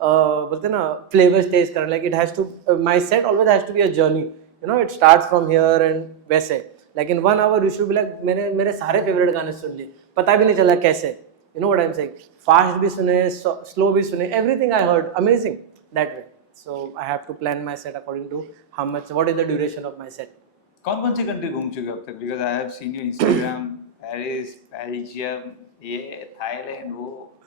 बोलते हैं ना फ्लेवर्स टेस्ट करना. Like it has to, my set always has to be a journey, you know. It starts from here and वैसे. Like in 1 hour you should be like मैंने मेरे सारे फेवरेट गाने सुन लिए, पता भी नहीं चला कैसे, you know what I am saying. Fast भी सुने, स्लो भी सुने, everything I heard amazing that way. So I have to plan my set according to how much, what is the duration of my set. कौन कौन सी country घूम चुके हो अब तक? Because I have seen you Instagram, Paris, Belgium, ये Thailand, वो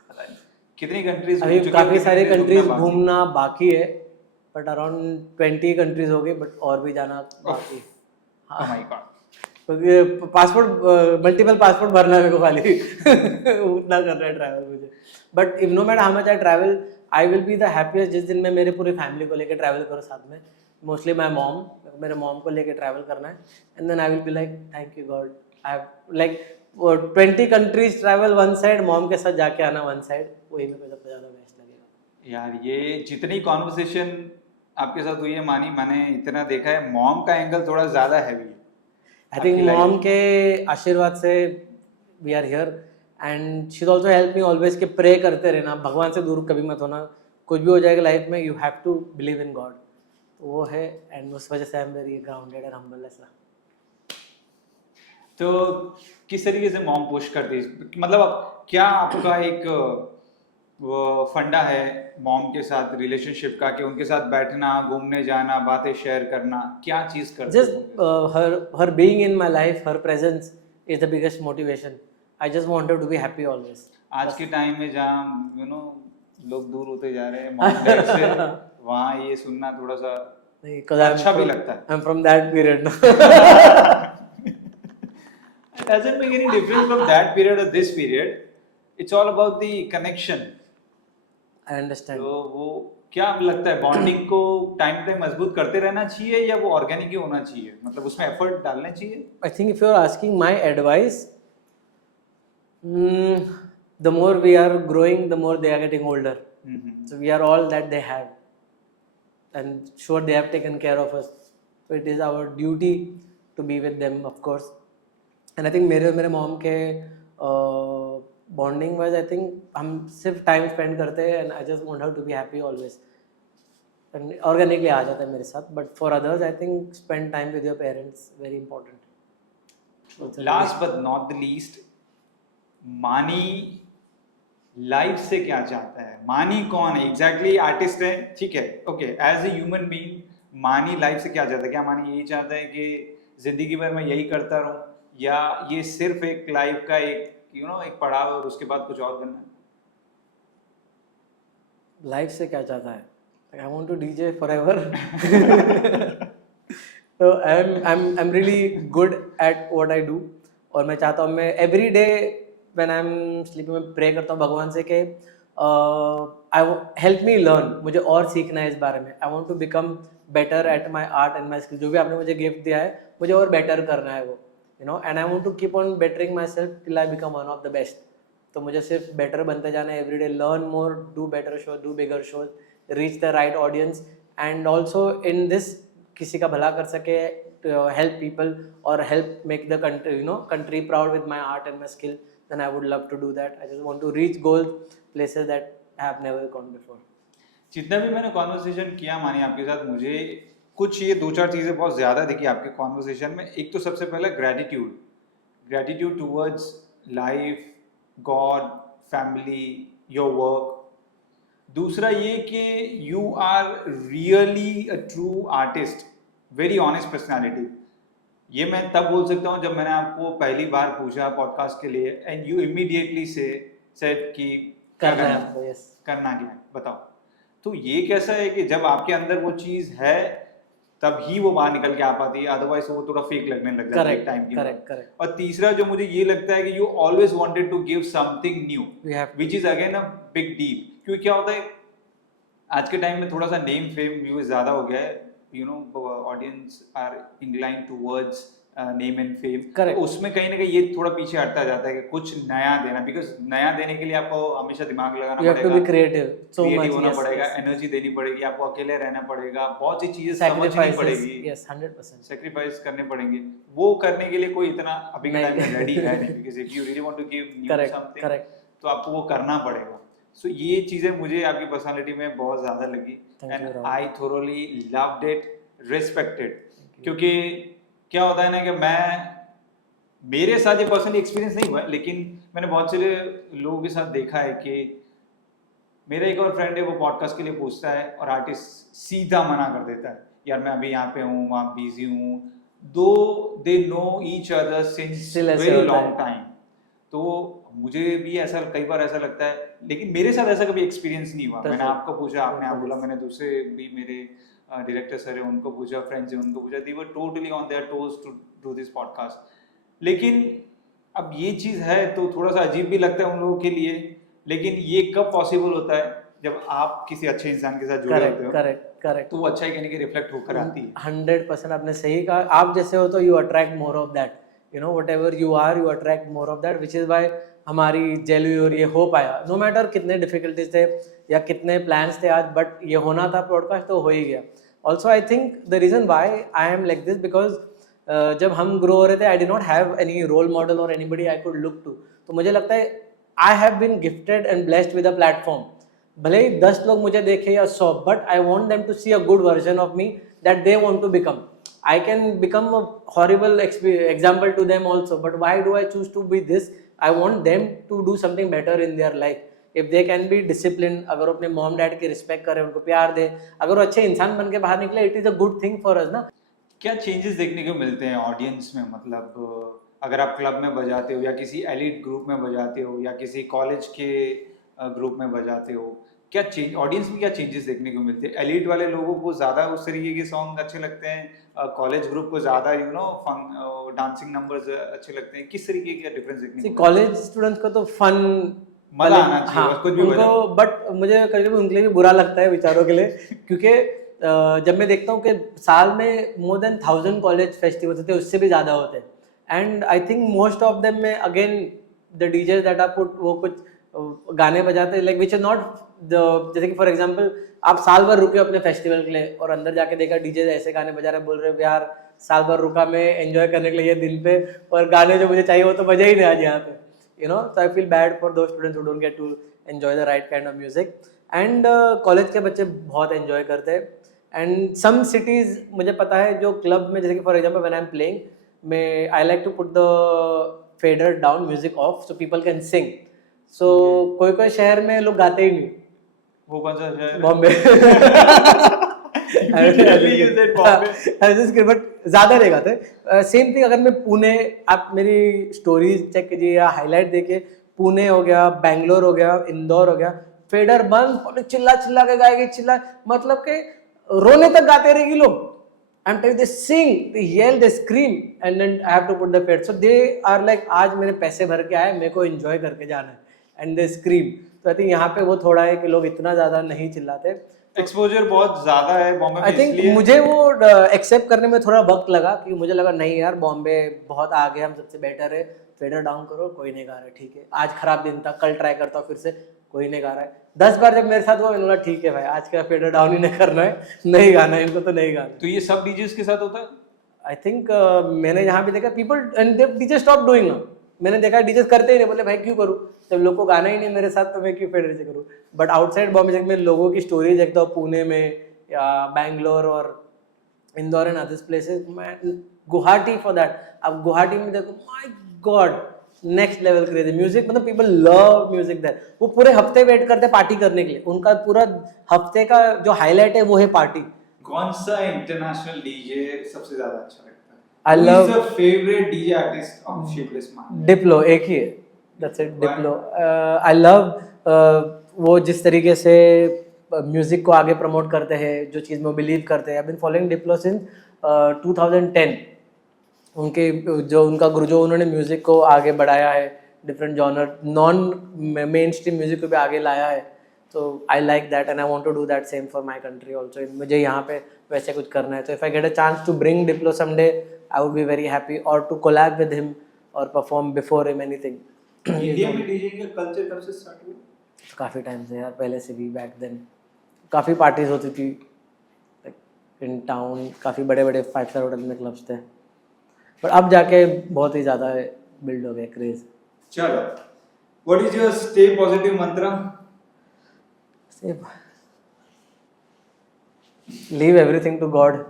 पता नहीं कितनी कंट्रीज अभी काफ़ी सारी कंट्रीज घूमना बाकी है, बट अराउंड 20 कंट्रीज हो गई, बट और भी जाना बाकी है. Oh my God. तो पासपोर्ट, मल्टीपल पासपोर्ट भरना है मेरे को खाली उतना करना है ट्रैवल मुझे. But if no matter how much I travel, I will be the happiest जिस दिन मैं मेरे पूरी फैमिली को लेकर ट्रैवल करूँ साथ में. मोस्टली माई मॉम, मेरे मॉम को लेकर ट्रैवल करना है. And then I will be like thank you God, I have like 20 countries travel one side, mom के साथ जाके आना वन साइड, वही मेरे को सबसे ज़्यादा बेस्ट लगेगा. यार ये जितनी कॉन्वर्सेशन आपके साथ हुई है मानी, मैंने इतना देखा है मॉम का एंगल थोड़ा ज़्यादा हैवी है. आई थिंक मॉम के आशीर्वाद से we are here. And she also help me always कि प्रे करते रहना, भगवान से दूर कभी मत होना. कुछ भी हो जाएगा लाइफ में, you have to believe in God. वो है, एंड उस वजह से I am very grounded and humble ऐसा. तो किस तरीके से मॉम पुश करती है? मतलब अब क्या आपका एक वो फंडा है मॉम के साथ रिलेशनशिप का, कि उनके साथ बैठना, घूमने जाना, बातें शेयर करना, क्या चीज़ करते हो? Just her being in my life, her presence is the biggest motivation. I just wanted to be happy always. आज के टाइम में जहाँ यू नो लोग दूर होते जा रहे हैं मॉम डैड से, वहाँ ये सुनना थोड़ा सा अच्छा भी लगता है. I am from that period ना. It doesn't make any difference from that period or this period. It's all about the connection. I understand. तो वो क्या लगता है, बॉन्डिंग को टाइम टाइम मजबूत करते रहना चाहिए या वो ऑर्गेनिक ही होना चाहिए? मतलब उसमें एफर्ट डालने चाहिए? I think if you are asking my advice, the more we are growing, the more they are getting older. So we are all that they have, and sure they have taken care of us. So it is our duty to be with them, of course. And I think मेरे mom के bonding wise, I think हम सिर्फ time spend करते हैं, and I just want her to be happy always. And organically आ जाता है मेरे साथ. But for others I think spend time with your parents very important. Last but not the least, Maani life से क्या चाहता है? मानी कौन है एग्जैक्टली? आर्टिस्ट है, ठीक है, okay. As a human being मानी लाइफ से क्या चाहता है? क्या मानी यही चाहता है कि जिंदगी भर मैं यही करता रहूं, या ये सिर्फ एक लाइफ का एक यू नो एक पड़ाव और उसके बाद कुछ और करना है? लाइफ से क्या चाहता है? I want to DJ forever. तो I am really good at what I do. और मैं चाहता हूँ, मैं every day when I am sleeping में प्रे करता हूँ भगवान से कि आई हेल्प मी लर्न, मुझे और सीखना है इस बारे में. I want to become better at my art and my skill. जो भी आपने मुझे गिफ्ट दिया है, मुझे और बेटर करना है वो, you know. And I want to keep on bettering myself till I become one of the best. तो मुझे सिर्फ बेटर बनते जाना है every day. Learn more, do better show, do bigger shows, reach the right audience, and also in this किसी का भला कर सके, हेल्प पीपल और help make the country, you know, country proud with my art and my skill. then I would love to do that. I just want to reach goals, places that I have never gone before. जितना भी मैंने conversation किया मानी आपके साथ, मुझे कुछ ये 2-4 चीज़ें बहुत ज़्यादा दिखी आपके कॉन्वर्सेशन में. एक तो सबसे पहले gratitude towards life, God, family, your work. दूसरा ये कि you are really a true artist, very honest personality. ये मैं तब बोल सकता हूँ जब मैंने आपको पहली बार पूछा पॉडकास्ट के लिए, एंड यू इमीडिएटली सेड कि करना है आपको. यस, करना क्या है बताओ. तो ये कैसा है कि जब आपके अंदर वो चीज़ है तब ही वो बाहर निकल के आ पाती है, अदरवाइज वो थोड़ा फेक लगने लग जाता है टाइम की. करेक्ट. और तीसरा जो मुझे ये लगता है कि you always wanted to give something new, which is again a big deal. क्योंकि क्या होता है आज के टाइम में, थोड़ा सा नेम फेम व्यूज ज़्यादा हो गया है, you know, audience are inclined towards name and fame, Correct. तो उसमें कहीं ना कहीं ये थोड़ा पीछे हटता जाता है कि कुछ नया देना, बिकॉज नया देने के लिए आपको हमेशा दिमाग लगाना You have to पड़ेगा, be creative so much. Creative होना Yes, पड़ेगा, yes. एनर्जी देनी पड़ेगी, आपको अकेले रहना पड़ेगा, बहुत सी चीजें समझनी Sacrifices. पड़ेगी, Yes, 100%. सेक्रीफाइस करने पड़ेंगे। वो करने के लिए कोई इतना अभी के टाइम में नहीं. रेडी है नहीं, because if you really want to give new Correct, something correct. तो आपको वो करना पड़ेगा। सो ये चीजें मुझे आपकी पर्सनालिटी में बहुत ज्यादा लगी Thank and you, Rahul. I thoroughly loved it, respected, क्योंकि क्या होता है ना कि मेरे साथ ये पर्सनली एक्सपीरियंस नहीं हुआ है, लेकिन मैंने बहुत सारे लोगों के साथ देखा है कि मेरा एक और फ्रेंड है, वो पॉडकास्ट के लिए पूछता है और आर्टिस्ट सीधा मना कर देता है, यार मैं अभी यहाँ पे हूँ, वहाँ बिजी हूँ, दो they know each other since Still ऐसे वेरी होता है. Long time. तो मुझे भी ऐसा कई बार ऐसा लगता है, लेकिन मेरे साथ ऐसा कभी एक्सपीरियंस नहीं हुआ। मैंने आपको पूछा, आपने आप बोला, मैंने दूसरे भी मेरे डायरेक्टर सर है उनको पूछा, फ्रेंड्स है उनको पूछा, they were totally on their toes to do this podcast. लेकिन अब ये चीज़ है तो थोड़ा सा अजीब भी लगता है उन लोगों के लिए, लेकिन ये कब पॉसिबल होता है जब आप किसी अच्छे इंसान के साथ जुड़े होते हो, करेक्ट. तो वो अच्छाई कहने की रिफ्लेक्ट होकर आती है। 100% आपने सही कहा। आप जैसे हो तो you attract more of that, you know, whatever you are you attract more of that, which is why हमारी जेलवी और ये हो पाया। नो मैटर कितने डिफिकल्टीज थे या कितने प्लान्स थे आज, बट ये होना था पॉडकास्ट तो हो ही गया। Also I think the reason why I am like this because जब हम ग्रो हो रहे थे I did not have any role model और anybody I could look to. तो मुझे लगता है I have been gifted and blessed with a platform. भले ही 10 लोग मुझे देखे या 100, but I want them to see a good version of me that they want to become. I can become a horrible example to them also, but why do I choose to be this? I want them to do something better in their life. If they can be disciplined, अगर वो अपने mom dad की respect करें, उनको प्यार दे, अगर वो अच्छे इंसान बन के बाहर निकले, it is a good thing for us ना। क्या चेंजेस देखने को मिलते हैं ऑडियंस में? मतलब अगर आप क्लब में बजाते हो या किसी एलिट ग्रुप में बजाते हो या किसी कॉलेज के ग्रुप में बजाते हो, क्या चेंज ऑडियंस में क्या चेंजेस देखने को मिलते हैं? एलिट वाले लोगों को ज़्यादा उस तरीके के सॉन्ग अच्छे लगते हैं, कॉलेज ग्रुप को ज़्यादा डांसिंग नंबर्स अच्छे लगते हैं, किस तरीके का डिफरेंस देखने को? कॉलेज स्टूडेंट्स को तो फन मजा आना चाहिए, बस कुछ भी उनको, बट मुझे कभी कभी उनके लिए भी बुरा लगता है बेचारों के लिए, क्योंकि जब मैं देखता हूँ कि साल में मोर देन 1000 कॉलेज फेस्टिवल्स होते हैं, उससे भी ज़्यादा होते हैं, and I think most of them में again the DJ that are put, वो कुछ गाने बजाते हैं like which is not the, जैसे कि फॉर एग्जांपल आप साल भर रुके अपने फेस्टिवल के लिए और अंदर जाके देखा डीजे ऐसे गाने बजा रहे, बोल रहे यार साल भर रुका मैं एंजॉय करने के लिए ये दिन पे, और गाने जो मुझे चाहिए वो तो बजे ही नहीं आज यहाँ पे, you know. So I feel bad for those students who don't get to enjoy the right kind of music. And college के बच्चे बहुत enjoy करते हैं, and some cities मुझे पता है जो क्लब में, जैसे कि for example when I'm playing, मैं I like to put the fader down, music off, so people can sing. So कोई कोई शहर में लोग गाते ही नहीं। वो कौन सा शहर है? बॉम्बे। बट ज्यादा नहीं गाते। सेम थिंग अगर मैं पुणे, आप मेरी स्टोरीज चेक कीजिए या हाईलाइट देखिए, पुणे हो गया, बैंगलोर हो गया, इंदौर हो गया, फेडर बंद, चिल्ला चिल्ला के गाएगी, चिल्ला मतलब के रोने तक गाते रहेगी लोग। I'm telling you, they sing, they yell, they scream, and then I have to put the fade. So they are like, आज मैंने पैसे भर के आए, मेरे को enjoy करके जाना है, and they scream. तो आई थिंक यहाँ पे वो थोड़ा है कि लोग इतना ज़्यादा नहीं चिल्लाते। एक्सपोजर बहुत ज़्यादा है बॉम्बे में, आई थिंक इसलिए मुझे वो एक्सेप्ट करने में थोड़ा वक्त लगा, कि मुझे लगा नहीं यार बॉम्बे बहुत आगे, हम सबसे बेटर है, फेडर डाउन करो, कोई नहीं गा रहा है, ठीक है, आज खराब दिन था, कल ट्राई करता हूँ फिर से, कोई नहीं गा रहा है। 10 बार जब मेरे साथ हुआ, मैंने बोला ठीक है भाई, आज का फेडर डाउन ही नहीं करना है, नहीं गाना है इनको, तो नहीं गाना। तो ये सब डीजेस के साथ होता है? आई थिंक मैंने यहाँ भी देखा people and DJ stop doing ना, मैंने देखा डीजे करते ही नहीं, बोले भाई क्यों करूँ, जब लोग को गाना ही नहीं मेरे साथ तो मैं क्यों फेडर से करूँ। बट आउटसाइड बॉम्बे जब मैं लोगों की स्टोरी देखता हूँ, पुणे में या बैंगलोर और इंदौर एंड अदर प्लेसेस, मैं गुवाहाटी फॉर दैट, अब गुवाहाटी में देखो my God next level crazy music, मतलब पीपल लव म्यूजिक दैट, वो पूरे हफ्ते वेट करते हैं पार्टी करने के लिए, उनका पूरा हफ्ते का जो हाईलाइट है वो है पार्टी। कौन सा इंटरनेशनल डीजे सबसे ज्यादा अच्छा लगता है? I love- Who is the favorite DJ artist of Shapeless Mind? Diplo, एक ही है, that's it, Diplo. I love वो जिस तरीके से म्यूजिक को आगे प्रमोट करते हैं, जो चीज़ में बिलीव करते हैं। I been following Diplo since 2010। उनके जो उनका गुरु, जो उन्होंने म्यूजिक को आगे बढ़ाया है, different genre, non mainstream music को भी आगे लाया है, तो I like that and I want to do that same for my country also. मुझे यहाँ पे वैसे कुछ करना है, तो if I get a chance to bring Diplo someday I would be very happy, और टू कोलैब विद हिम और perform before him anything. India में डीजेइंग का कल्चर कब से स्टार्ट हुआ? काफ़ी टाइम से यार, पहले से भी. बैक देन काफ़ी पार्टीज होती थी इन टाउन, काफ़ी बड़े बड़े 5 स्टार होटल में क्लब्स थे, पर अब जाके बहुत ही ज़्यादा बिल्ड हो गया क्रेज. चलो, what is your stay positive mantra? Leave everything to God.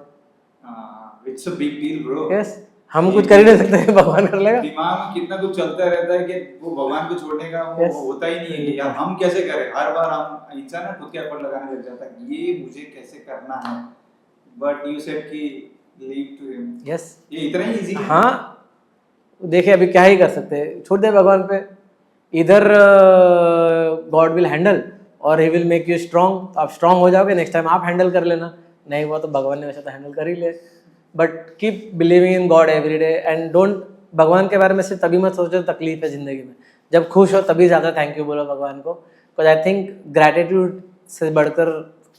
It's a big deal bro. Yes, हम कुछ कर ही नहीं सकते, भगवान कर लेगा. दिमाग में कितना कुछ चलता रहता है कि वो भगवान को छोड़ने का वो Yes. होता ही नहीं है कि यार हम कैसे करें. हर बार हम इंसान ना खुद के एफर्ट लगाने लग जाता है ये मुझे कैसे करना है, बट यू सेड कि लीव टू हिम. यस, ये इतना ही इजी है. हाँ. देखिए अभी क्या ही कर सकते हैं, छोड़ दे भगवान पे. इधर गॉड विल हैंडल और he will make you strong. आप स्ट्रांग हो जाओगे, नेक्स्ट टाइम आप हैंडल कर लेना. नहीं हुआ तो भगवान ने वैसे तो हैंडल कर ही ले. But keep believing in God every day and don't, भगवान के बारे में सिर्फ तभी मत सोचो तकलीफ है ज़िंदगी में. जब खुश हो तभी ज़्यादा थैंक यू बोलो भगवान को. बिकॉज आई थिंक ग्रैटिट्यूड से बढ़कर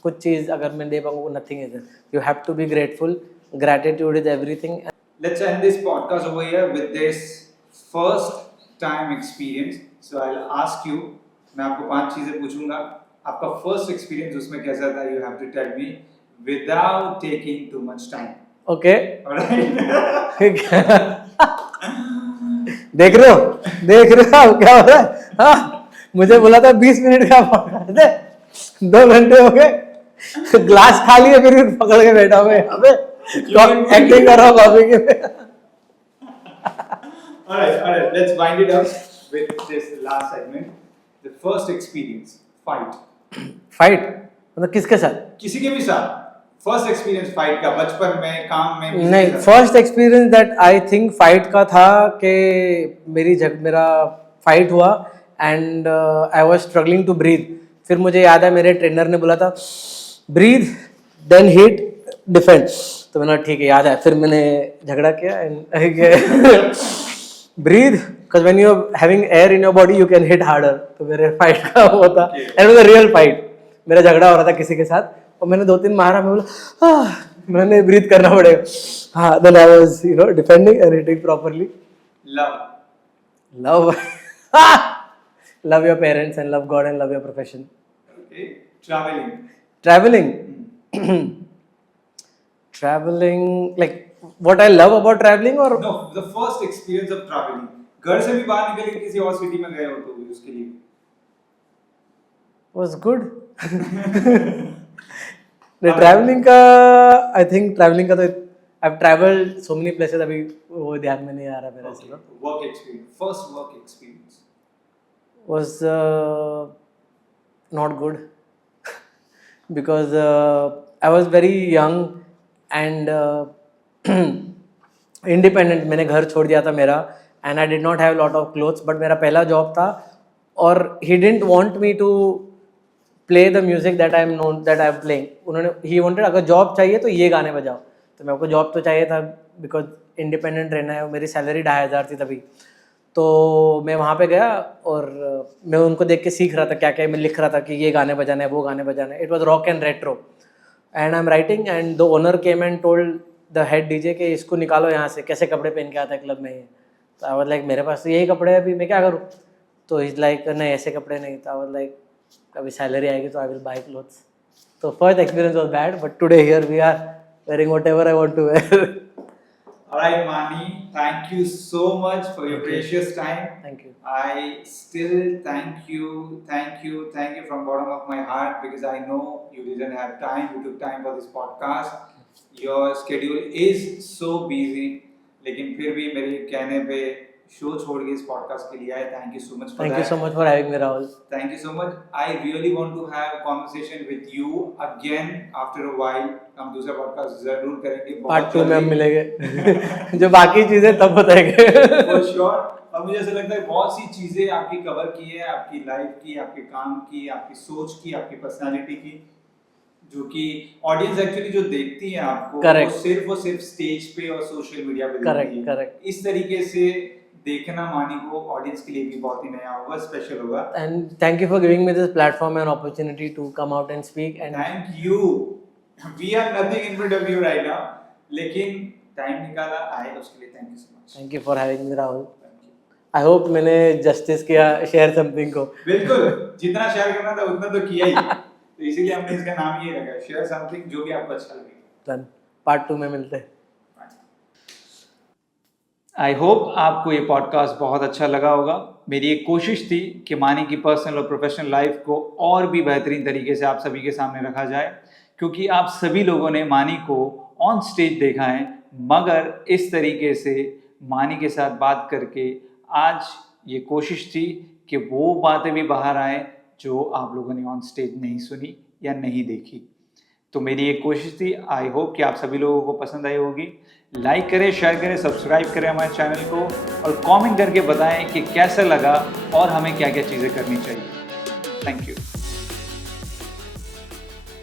कुछ चीज़ अगर मैं दे पाऊँ, nothing is. You have to be grateful. Gratitude is everything. Let's end this podcast over here with this first time experience. So I'll ask you, मैं आपको 5 चीजें पूछूंगा. आपका फर्स्ट एक्सपीरियंस उसमें कैसा था? You have to tell me without taking too much time. Okay. Alright? देख रहे हो क्या हो रहा है? हाँ, मुझे बोला था 20 मिनट का पॉडकास्ट है, 2 घंटे हो गए. ग्लास खाली है फिर भी पकड़ के बैठा हुआ है यहाँ पे. एक्टिंग कर रहा हूँ कॉफी के. Alright. Let's wind it up with this last segment. The first experience, fight. Fight मतलब किसके साथ? किसी के भी साथ. फर्स्ट एक्सपीरियंस फाइट का, बचपन में, काम में, किसी नहीं, के साथ. First experience that I think fight का था कि मेरा फाइट हुआ and I was struggling to breathe. फिर मुझे याद है मेरे ट्रेनर ने बोला था ब्रीथ देन हिट डिफेंड. तो मैंने ठीक है याद है. फिर मैंने झगड़ा किया and breathe because when you are having air in your body you can hit harder. तो मेरे फाइट का वो था and was a real fight. मेरा झगड़ा हो रहा था किसी के साथ और मैंने 2-3 मारा. मैं बोला मैंने ब्रीथ करना पड़ेगा. हाँ, then I was defending and hitting properly. Love. Love your parents and love God and love your profession. Okay. Traveling. Traveling, like what I love about traveling or No, the first experience of traveling. घर से भी बाहर निकल के किसी और city में गए हो तो भी उसके लिए. was good. ट्रैवलिंग का आई थिंक ट्रैवलिंग का तो I've traveled so many places, अभी वो ध्यान में नहीं आ रहा मेरा. Okay. Work experience. First work experience. Was not good because I was very young and independent. मैंने घर छोड़ दिया था मेरा and I did not have lot of clothes, but मेरा पहला जॉब था और he didn't want me to play the music that I am playing. उन्होंने he wanted अगर जॉब चाहिए तो ये गाने बजाओ. तो मेरे को जॉब तो चाहिए था बिकॉज इंडिपेंडेंट रहना है. मेरी सैलरी 2,500 थी तभी. तो मैं वहाँ पे गया और मैं उनको देख के सीख रहा था क्या क्या. मैं लिख रहा था कि ये गाने बजाना है, वो गाने बजाना है. It was rock and retro and I am writing and the owner came and told the head DJ कि इसको निकालो यहाँ से, कैसे कपड़े पहन के आता है क्लब में ये. तो आई वाज लाइक मेरे पास तो यही कपड़े हैं, अभी मैं क्या करूँ. तो इज लाइक नहीं ऐसे कपड़े नहीं. तो आई वाज लाइक अभी सैलरी आएगी तो आई विल बाय क्लोथ्स. तो first experience was bad but today here we are wearing whatever I want to wear. Alright, Mani, thank you so much for your precious time. Thank you. I still thank you from bottom of my heart because I know you didn't have time. You took time for this podcast. Your schedule is so busy. लेकिन फिर भी मेरे कहने पे show छोड़ के इस podcast के लिए आए. Thank you so much for that. Thank you so much for having me, Rahul. Thank you so much. I really want to have a conversation with you again after a while. हम दूसरा podcast जरूर करेंगे. Part 2 में हम मिलेंगे. जो बाकी चीजें तब बताएंगे. For sure. और मुझे ऐसा लगता है बहुत सी चीजें आपकी कवर की है, आपकी लाइफ की, आपके काम की, आपकी सोच की, आपकी पर्सनालिटी की, जो कि ऑडियंस एक्चुअली जो देखती है आपको वो सिर्फ स्टेज पे और सोशल मीडिया पे देखती है. करेक्ट. इस तरीके से देखना मानी को ऑडियंस के लिए भी बहुत ही नया होगा, स्पेशल होगा। And thank you for giving me this platform and opportunity to come out and speak. And thank you, we are nothing in front of you right now, लेकिन टाइम निकाला आए उसके लिए thank you so much. thank you for having me, Rahul. I hope मैंने justice किया share something को। बिल्कुल, जितना शेयर करना था उतना तो किया ही, तो इसीलिए हमने इसका नाम ये रखा, शेयर समथिंग, जो भी आपको अच्छा लगे। Done. पार्ट 2 में मिलते हैं। आई होप आपको ये पॉडकास्ट बहुत अच्छा लगा होगा। मेरी एक कोशिश थी कि मानी की पर्सनल और प्रोफेशनल लाइफ को और भी बेहतरीन तरीके से आप सभी के सामने रखा जाए, क्योंकि आप सभी लोगों ने मानी को ऑन स्टेज देखा है, मगर इस तरीके से मानी के साथ बात करके आज ये कोशिश थी कि वो बातें भी बाहर आए जो आप लोगों ने ऑन स्टेज नहीं सुनी या नहीं देखी। तो मेरी एक कोशिश थी, आई होप कि आप सभी लोगों को पसंद आई होगी। लाइक करें, शेयर करें, सब्सक्राइब करें हमारे चैनल को और कमेंट करके बताएं कि कैसा लगा और हमें क्या क्या चीज़ें करनी चाहिए। Thank you.